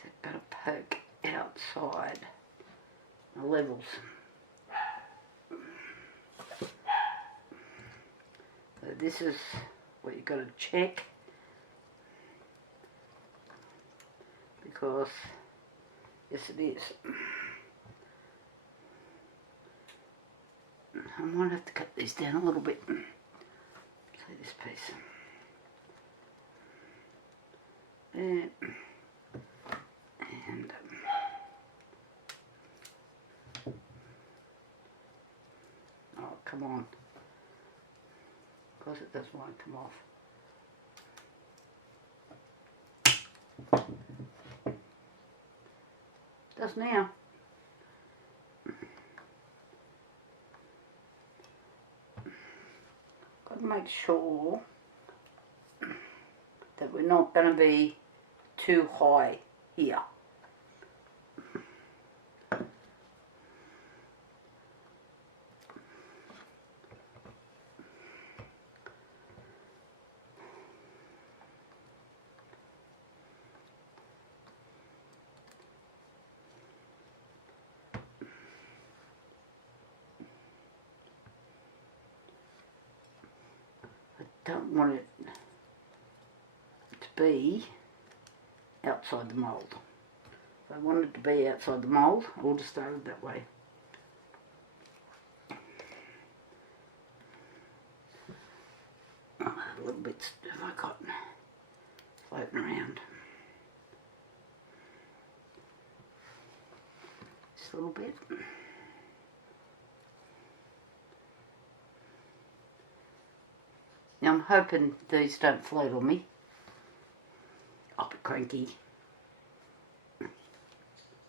I've got to poke outside the levels. So this is what you've got to check, because yes it is. I might have to cut these down a little bit. See this piece. And oh, come on. Of course it doesn't want to come off. It does now. to make sure that we're not going to be too high here. Don't want it to be outside the mould. If I want it to be outside the mould, I would have started that way. A little bit have I got floating around. Just a little bit. Now I'm hoping these don't float on me. I'll be cranky. I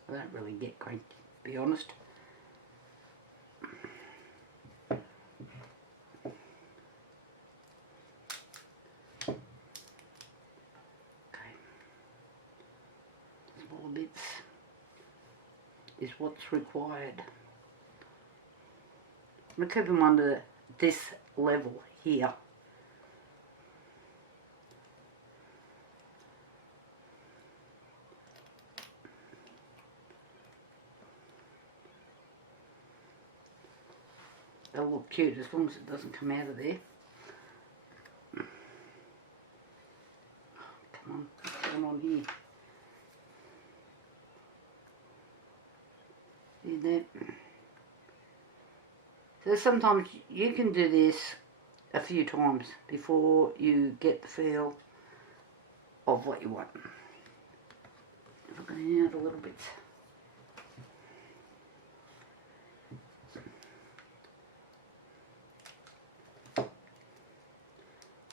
don't really get cranky, to be honest. Okay. Smaller bits is what's required. I'm going to keep them under this level here. They'll look cute as long as it doesn't come out of there. Come on, what's going on here? See that? So sometimes you can do this a few times before you get the feel of what you want. If I go out a little bit.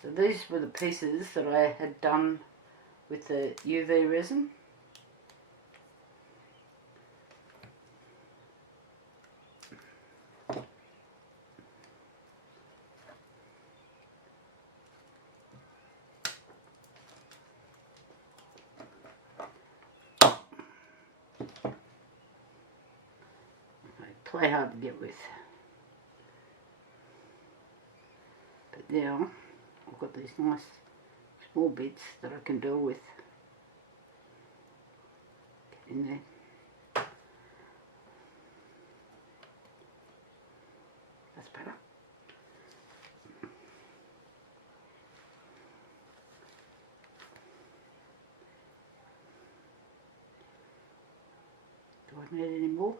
So these were the pieces that I had done with the UV resin. They play hard to get with. But now I've got these nice small bits that I can deal with. Get in there. That's better. Do I need any more?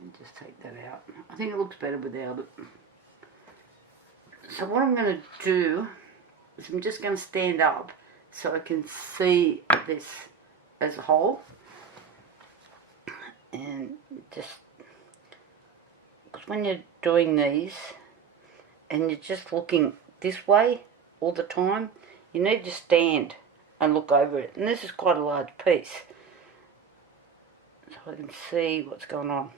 And just take that out. I think it looks better without it. So what I'm going to do is I'm just going to stand up so I can see this as a whole. And just, because when you're doing these and you're just looking this way all the time, you need to stand and look over it. And this is quite a large piece. So I can see what's going on.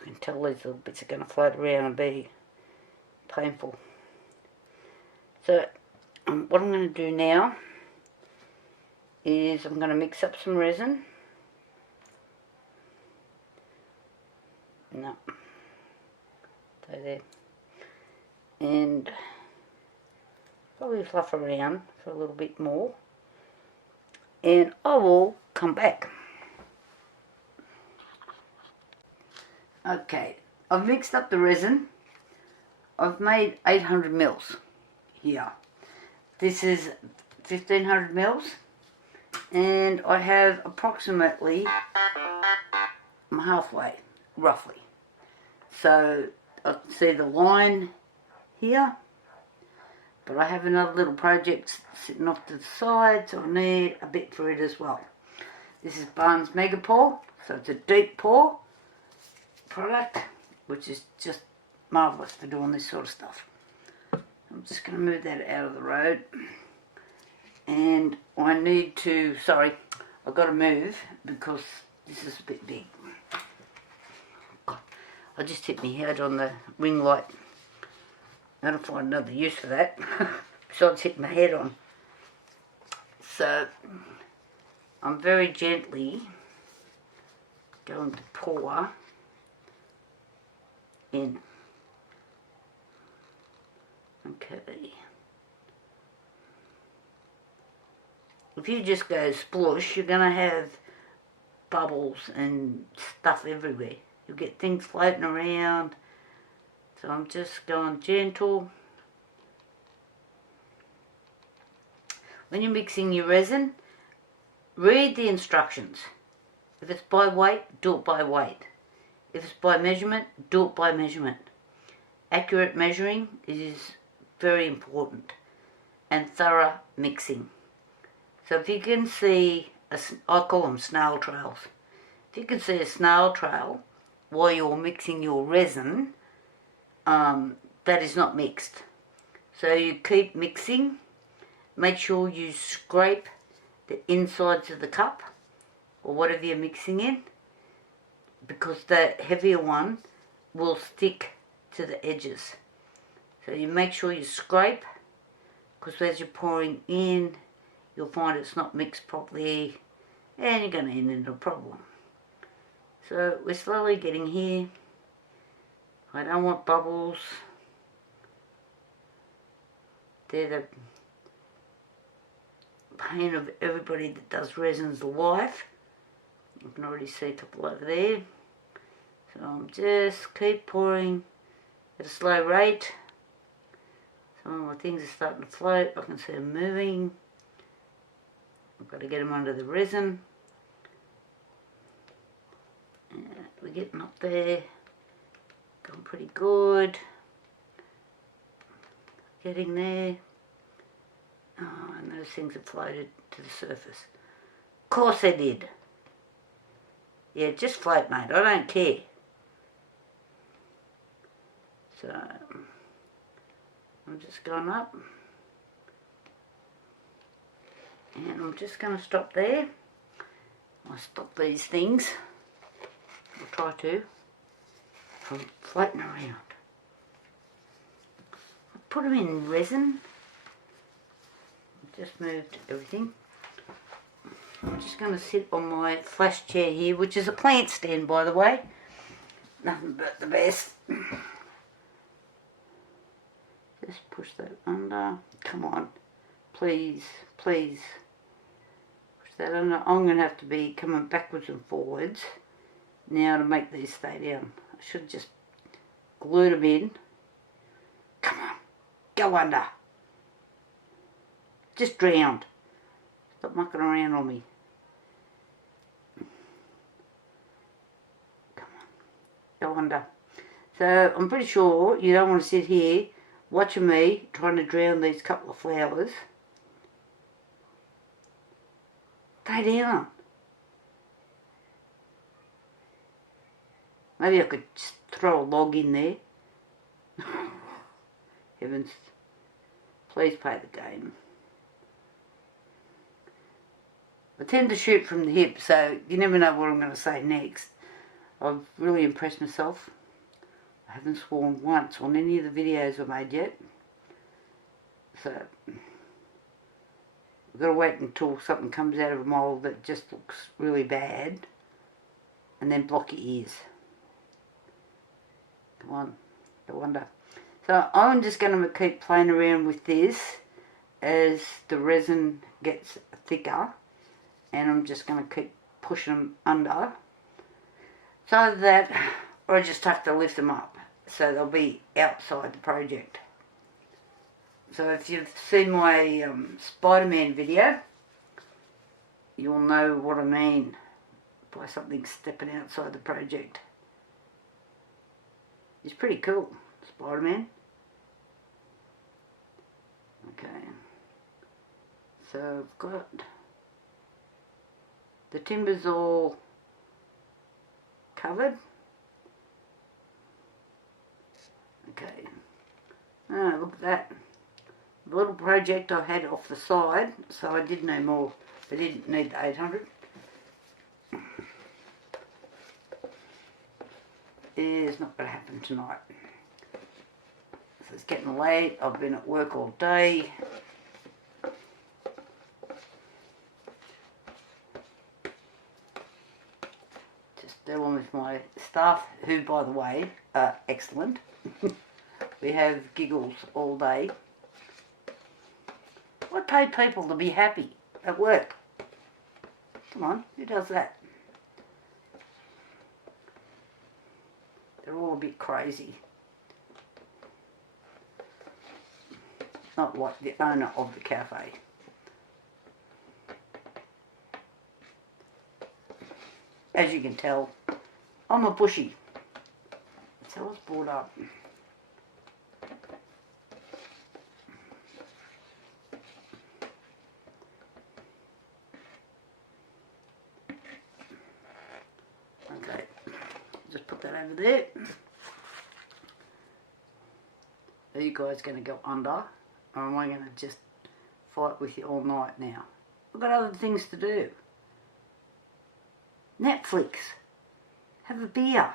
I can tell these little bits are going to float around and be painful. So what I'm going to do now is I'm going to mix up some resin. No. So there. And probably fluff around for a little bit more. And I will come back. Okay, I've mixed up the resin. I've made 800 mils here. This is 1500 mils, and I have approximately, I'm halfway, roughly. So I can see the line here, but I have another little project sitting off to the side, so I need a bit for it as well. This is Barnes Mega Pour, so it's a deep pour product, which is just marvellous for doing this sort of stuff. I'm just going to move that out of the road, and I need to, sorry, I've got to move because this is a bit big. I I just hit my head on the ring light. I gotta find another use for that. Besides hitting my head on. So I'm very gently going to pour in. Okay. If you just go splush, you're going to have bubbles and stuff everywhere. You'll get things floating around. So I'm just going gentle. When you're mixing your resin, read the instructions. If it's by weight, do it by weight. If it's by measurement, do it by measurement. Accurate measuring is very important, and thorough mixing. So if you can see, I call them snail trails. If you can see a snail trail while you're mixing your resin, that is not mixed. So you keep mixing. Make sure you scrape the insides of the cup or whatever you're mixing in, because the heavier one will stick to the edges. So you make sure you scrape, because as you're pouring in, you'll find it's not mixed properly and you're going to end in a problem. So we're slowly getting here. I don't want bubbles. They're the pain of everybody that does resin's life. You can already see a couple over there. So I'm just keep pouring at a slow rate. Some of my things are starting to float. I can see them moving. I've got to get them under the resin. Yeah, we're getting up there. Going pretty good. Getting there. Oh, and those things have floated to the surface. Of course they did. Yeah, just float, mate. I don't care. So I'm just going up. And I'm just going to stop there. I'll stop these things. I'll try to. From floating around. I put them in resin. I've just moved everything. I'm just going to sit on my flash chair here, which is a plant stand, by the way. Nothing but the best. Just push that under. Come on. Please, please. Push that under. I'm going to have to be coming backwards and forwards now to make these stay down. I should have just glued them in. Come on. Go under. Just drowned. Stop mucking around on me. Come on. Go under. So I'm pretty sure you don't want to sit here watching me trying to drown these couple of flowers. Stay down. Maybe I could just throw a log in there. Heavens. Please play the game. I tend to shoot from the hip, so you never know what I'm going to say next. I've really impressed myself. I haven't sworn once on any of the videos I've made yet. So, I've got to wait until something comes out of a mould that just looks really bad. And then block your ears. Come on, go under. So I'm just going to keep playing around with this as the resin gets thicker. And I'm just going to keep pushing them under. So that I just have to lift them up. So they'll be outside the project. So if you've seen my Spider-Man video, you'll know what I mean by something stepping outside the project. It's pretty cool, Spider-Man. Okay. So I've got the timbers all covered. Okay. Oh, look at that. The little project I had off the side, so I did no more. I didn't need the 800. There's not going to happen tonight. So it's getting late. I've been at work all day. Just dealing with my staff, who, by the way, are excellent. We have giggles all day. I pay people to be happy at work. Come on, who does that? They're all a bit crazy. Not like the owner of the cafe. As you can tell, I'm a bushy. So I was brought up. Okay, just put that over there. Are you guys going to go under, or am I going to just fight with you all night now? I've got other things to do. Netflix. Have a beer.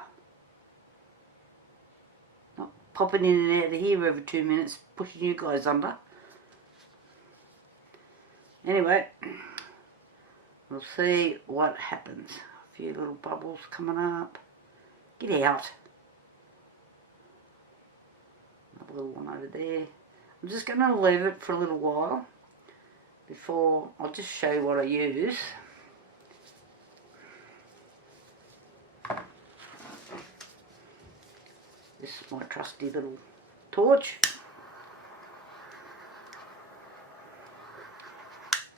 Not popping in and out of here every 2 minutes, pushing you guys under. Anyway, we'll see what happens. A few little bubbles coming up. Get out. Another little one over there. I'm just going to leave it for a little while before I'll just show you what I use. This is my trusty little torch.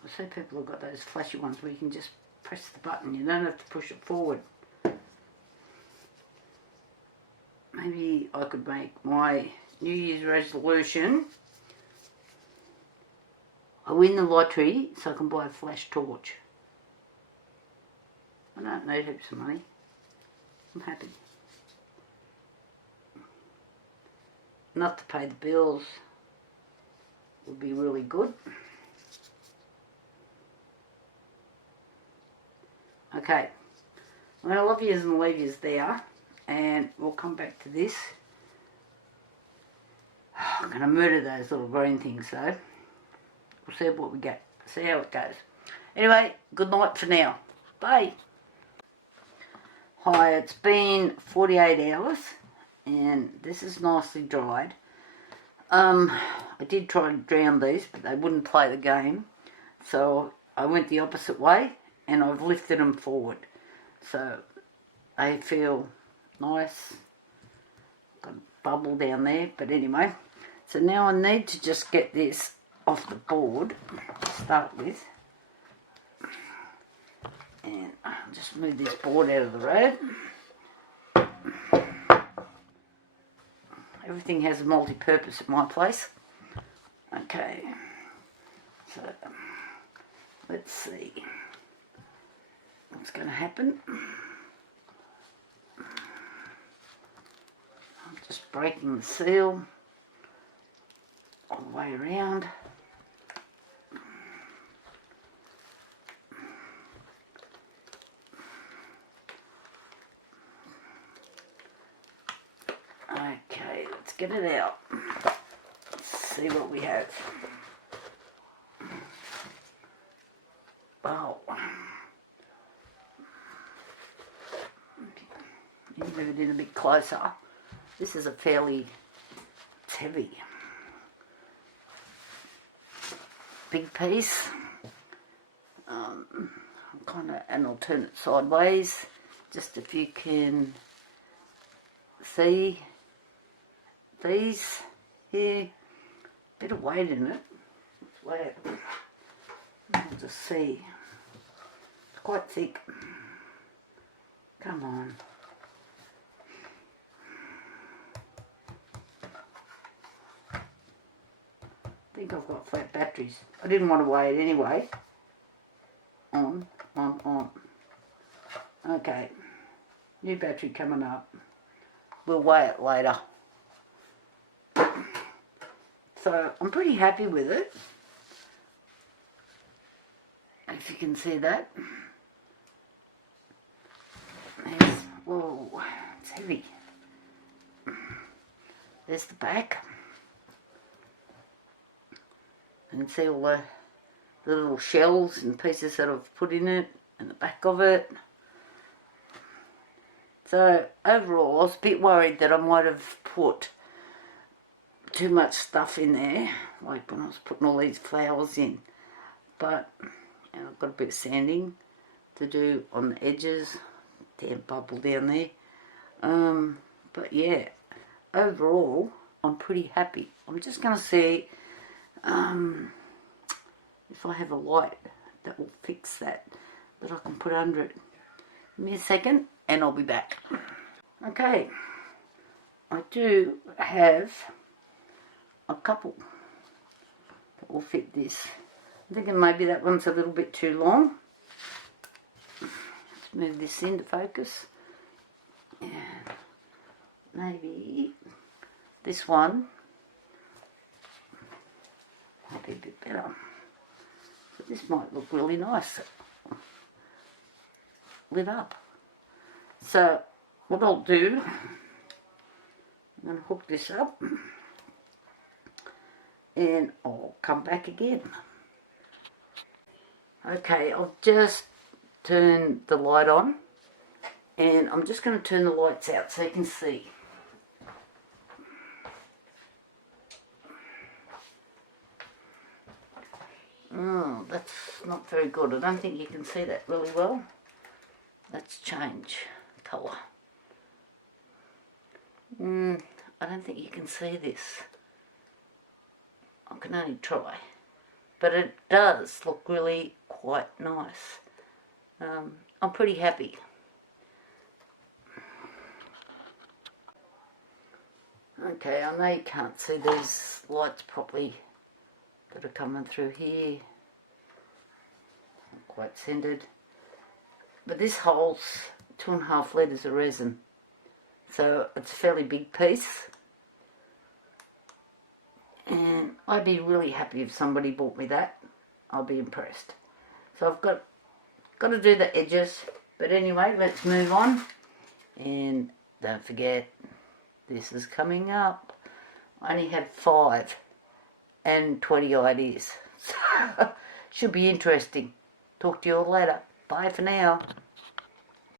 I see people have got those flashy ones where you can just press the button, you don't have to push it forward. Maybe I could make my New Year's resolution. I win the lottery so I can buy a flash torch. I don't need heaps of money. I'm happy. Enough to pay the bills would be really good. Okay, I'm going to love yous and leave yous there, and we'll come back to this. I'm going to murder those little green things though. We'll see what we get, see how it goes. Anyway, good night for now. Bye. Hi, it's been 48 hours and this is nicely dried. I did try to drown these, but they wouldn't play the game, so I went the opposite way and I've lifted them forward, so they feel nice. Got a bubble down there, but anyway, so now I need to just get this off the board to start with, and I'll just move this board out of the road. Everything has a multi-purpose at my place. Okay, so let's see what's going to happen. I'm just breaking the seal all the way around. Okay, let's get it out. Let's see what we have. Wow. Move it in a bit closer. This is a fairly, it's heavy. Big piece. Kind of an alternate sideways, just if you can see these here. Bit of weight in it. It's wet. You'll just see. It's quite thick. Come on. I think I've got flat batteries. I didn't want to weigh it anyway. On. Okay. New battery coming up. We'll weigh it later. So I'm pretty happy with it. If you can see that. Whoa, it's heavy. There's the back. You can see all the little shells and pieces that I've put in it, and the back of it. So overall I was a bit worried that I might have put too much stuff in there, like when I was putting all these flowers in. But I've got a bit of sanding to do on the edges. Damn bubble down there. But yeah, overall I'm pretty happy. I'm just going to see if I have a light that will fix that I can put under it. Give me a second and I'll be back. Okay, I do have a couple that will fit this. I'm thinking maybe that one's a little bit too long. Let's move this into focus. Yeah. Maybe this one might be a bit better. But this might look really nice lit up. So what I'll do, I'm going to hook this up and I'll come back again. Okay, I've just turned the light on and I'm just going to turn the lights out so you can see. Oh, that's not very good. I don't think you can see that really well. Let's change colour. I don't think you can see this. I can only try. But it does look really quite nice. I'm pretty happy. Okay, I know you can't see these lights properly that are coming through here. Not quite centered. But this holds 2.5 litres of resin. So it's a fairly big piece. And I'd be really happy if somebody bought me that. I'll be impressed. So I've got to do the edges. But anyway, let's move on. And don't forget, this is coming up. I only have 5 and 20 ideas. Should be interesting. Talk to you all later. Bye for now.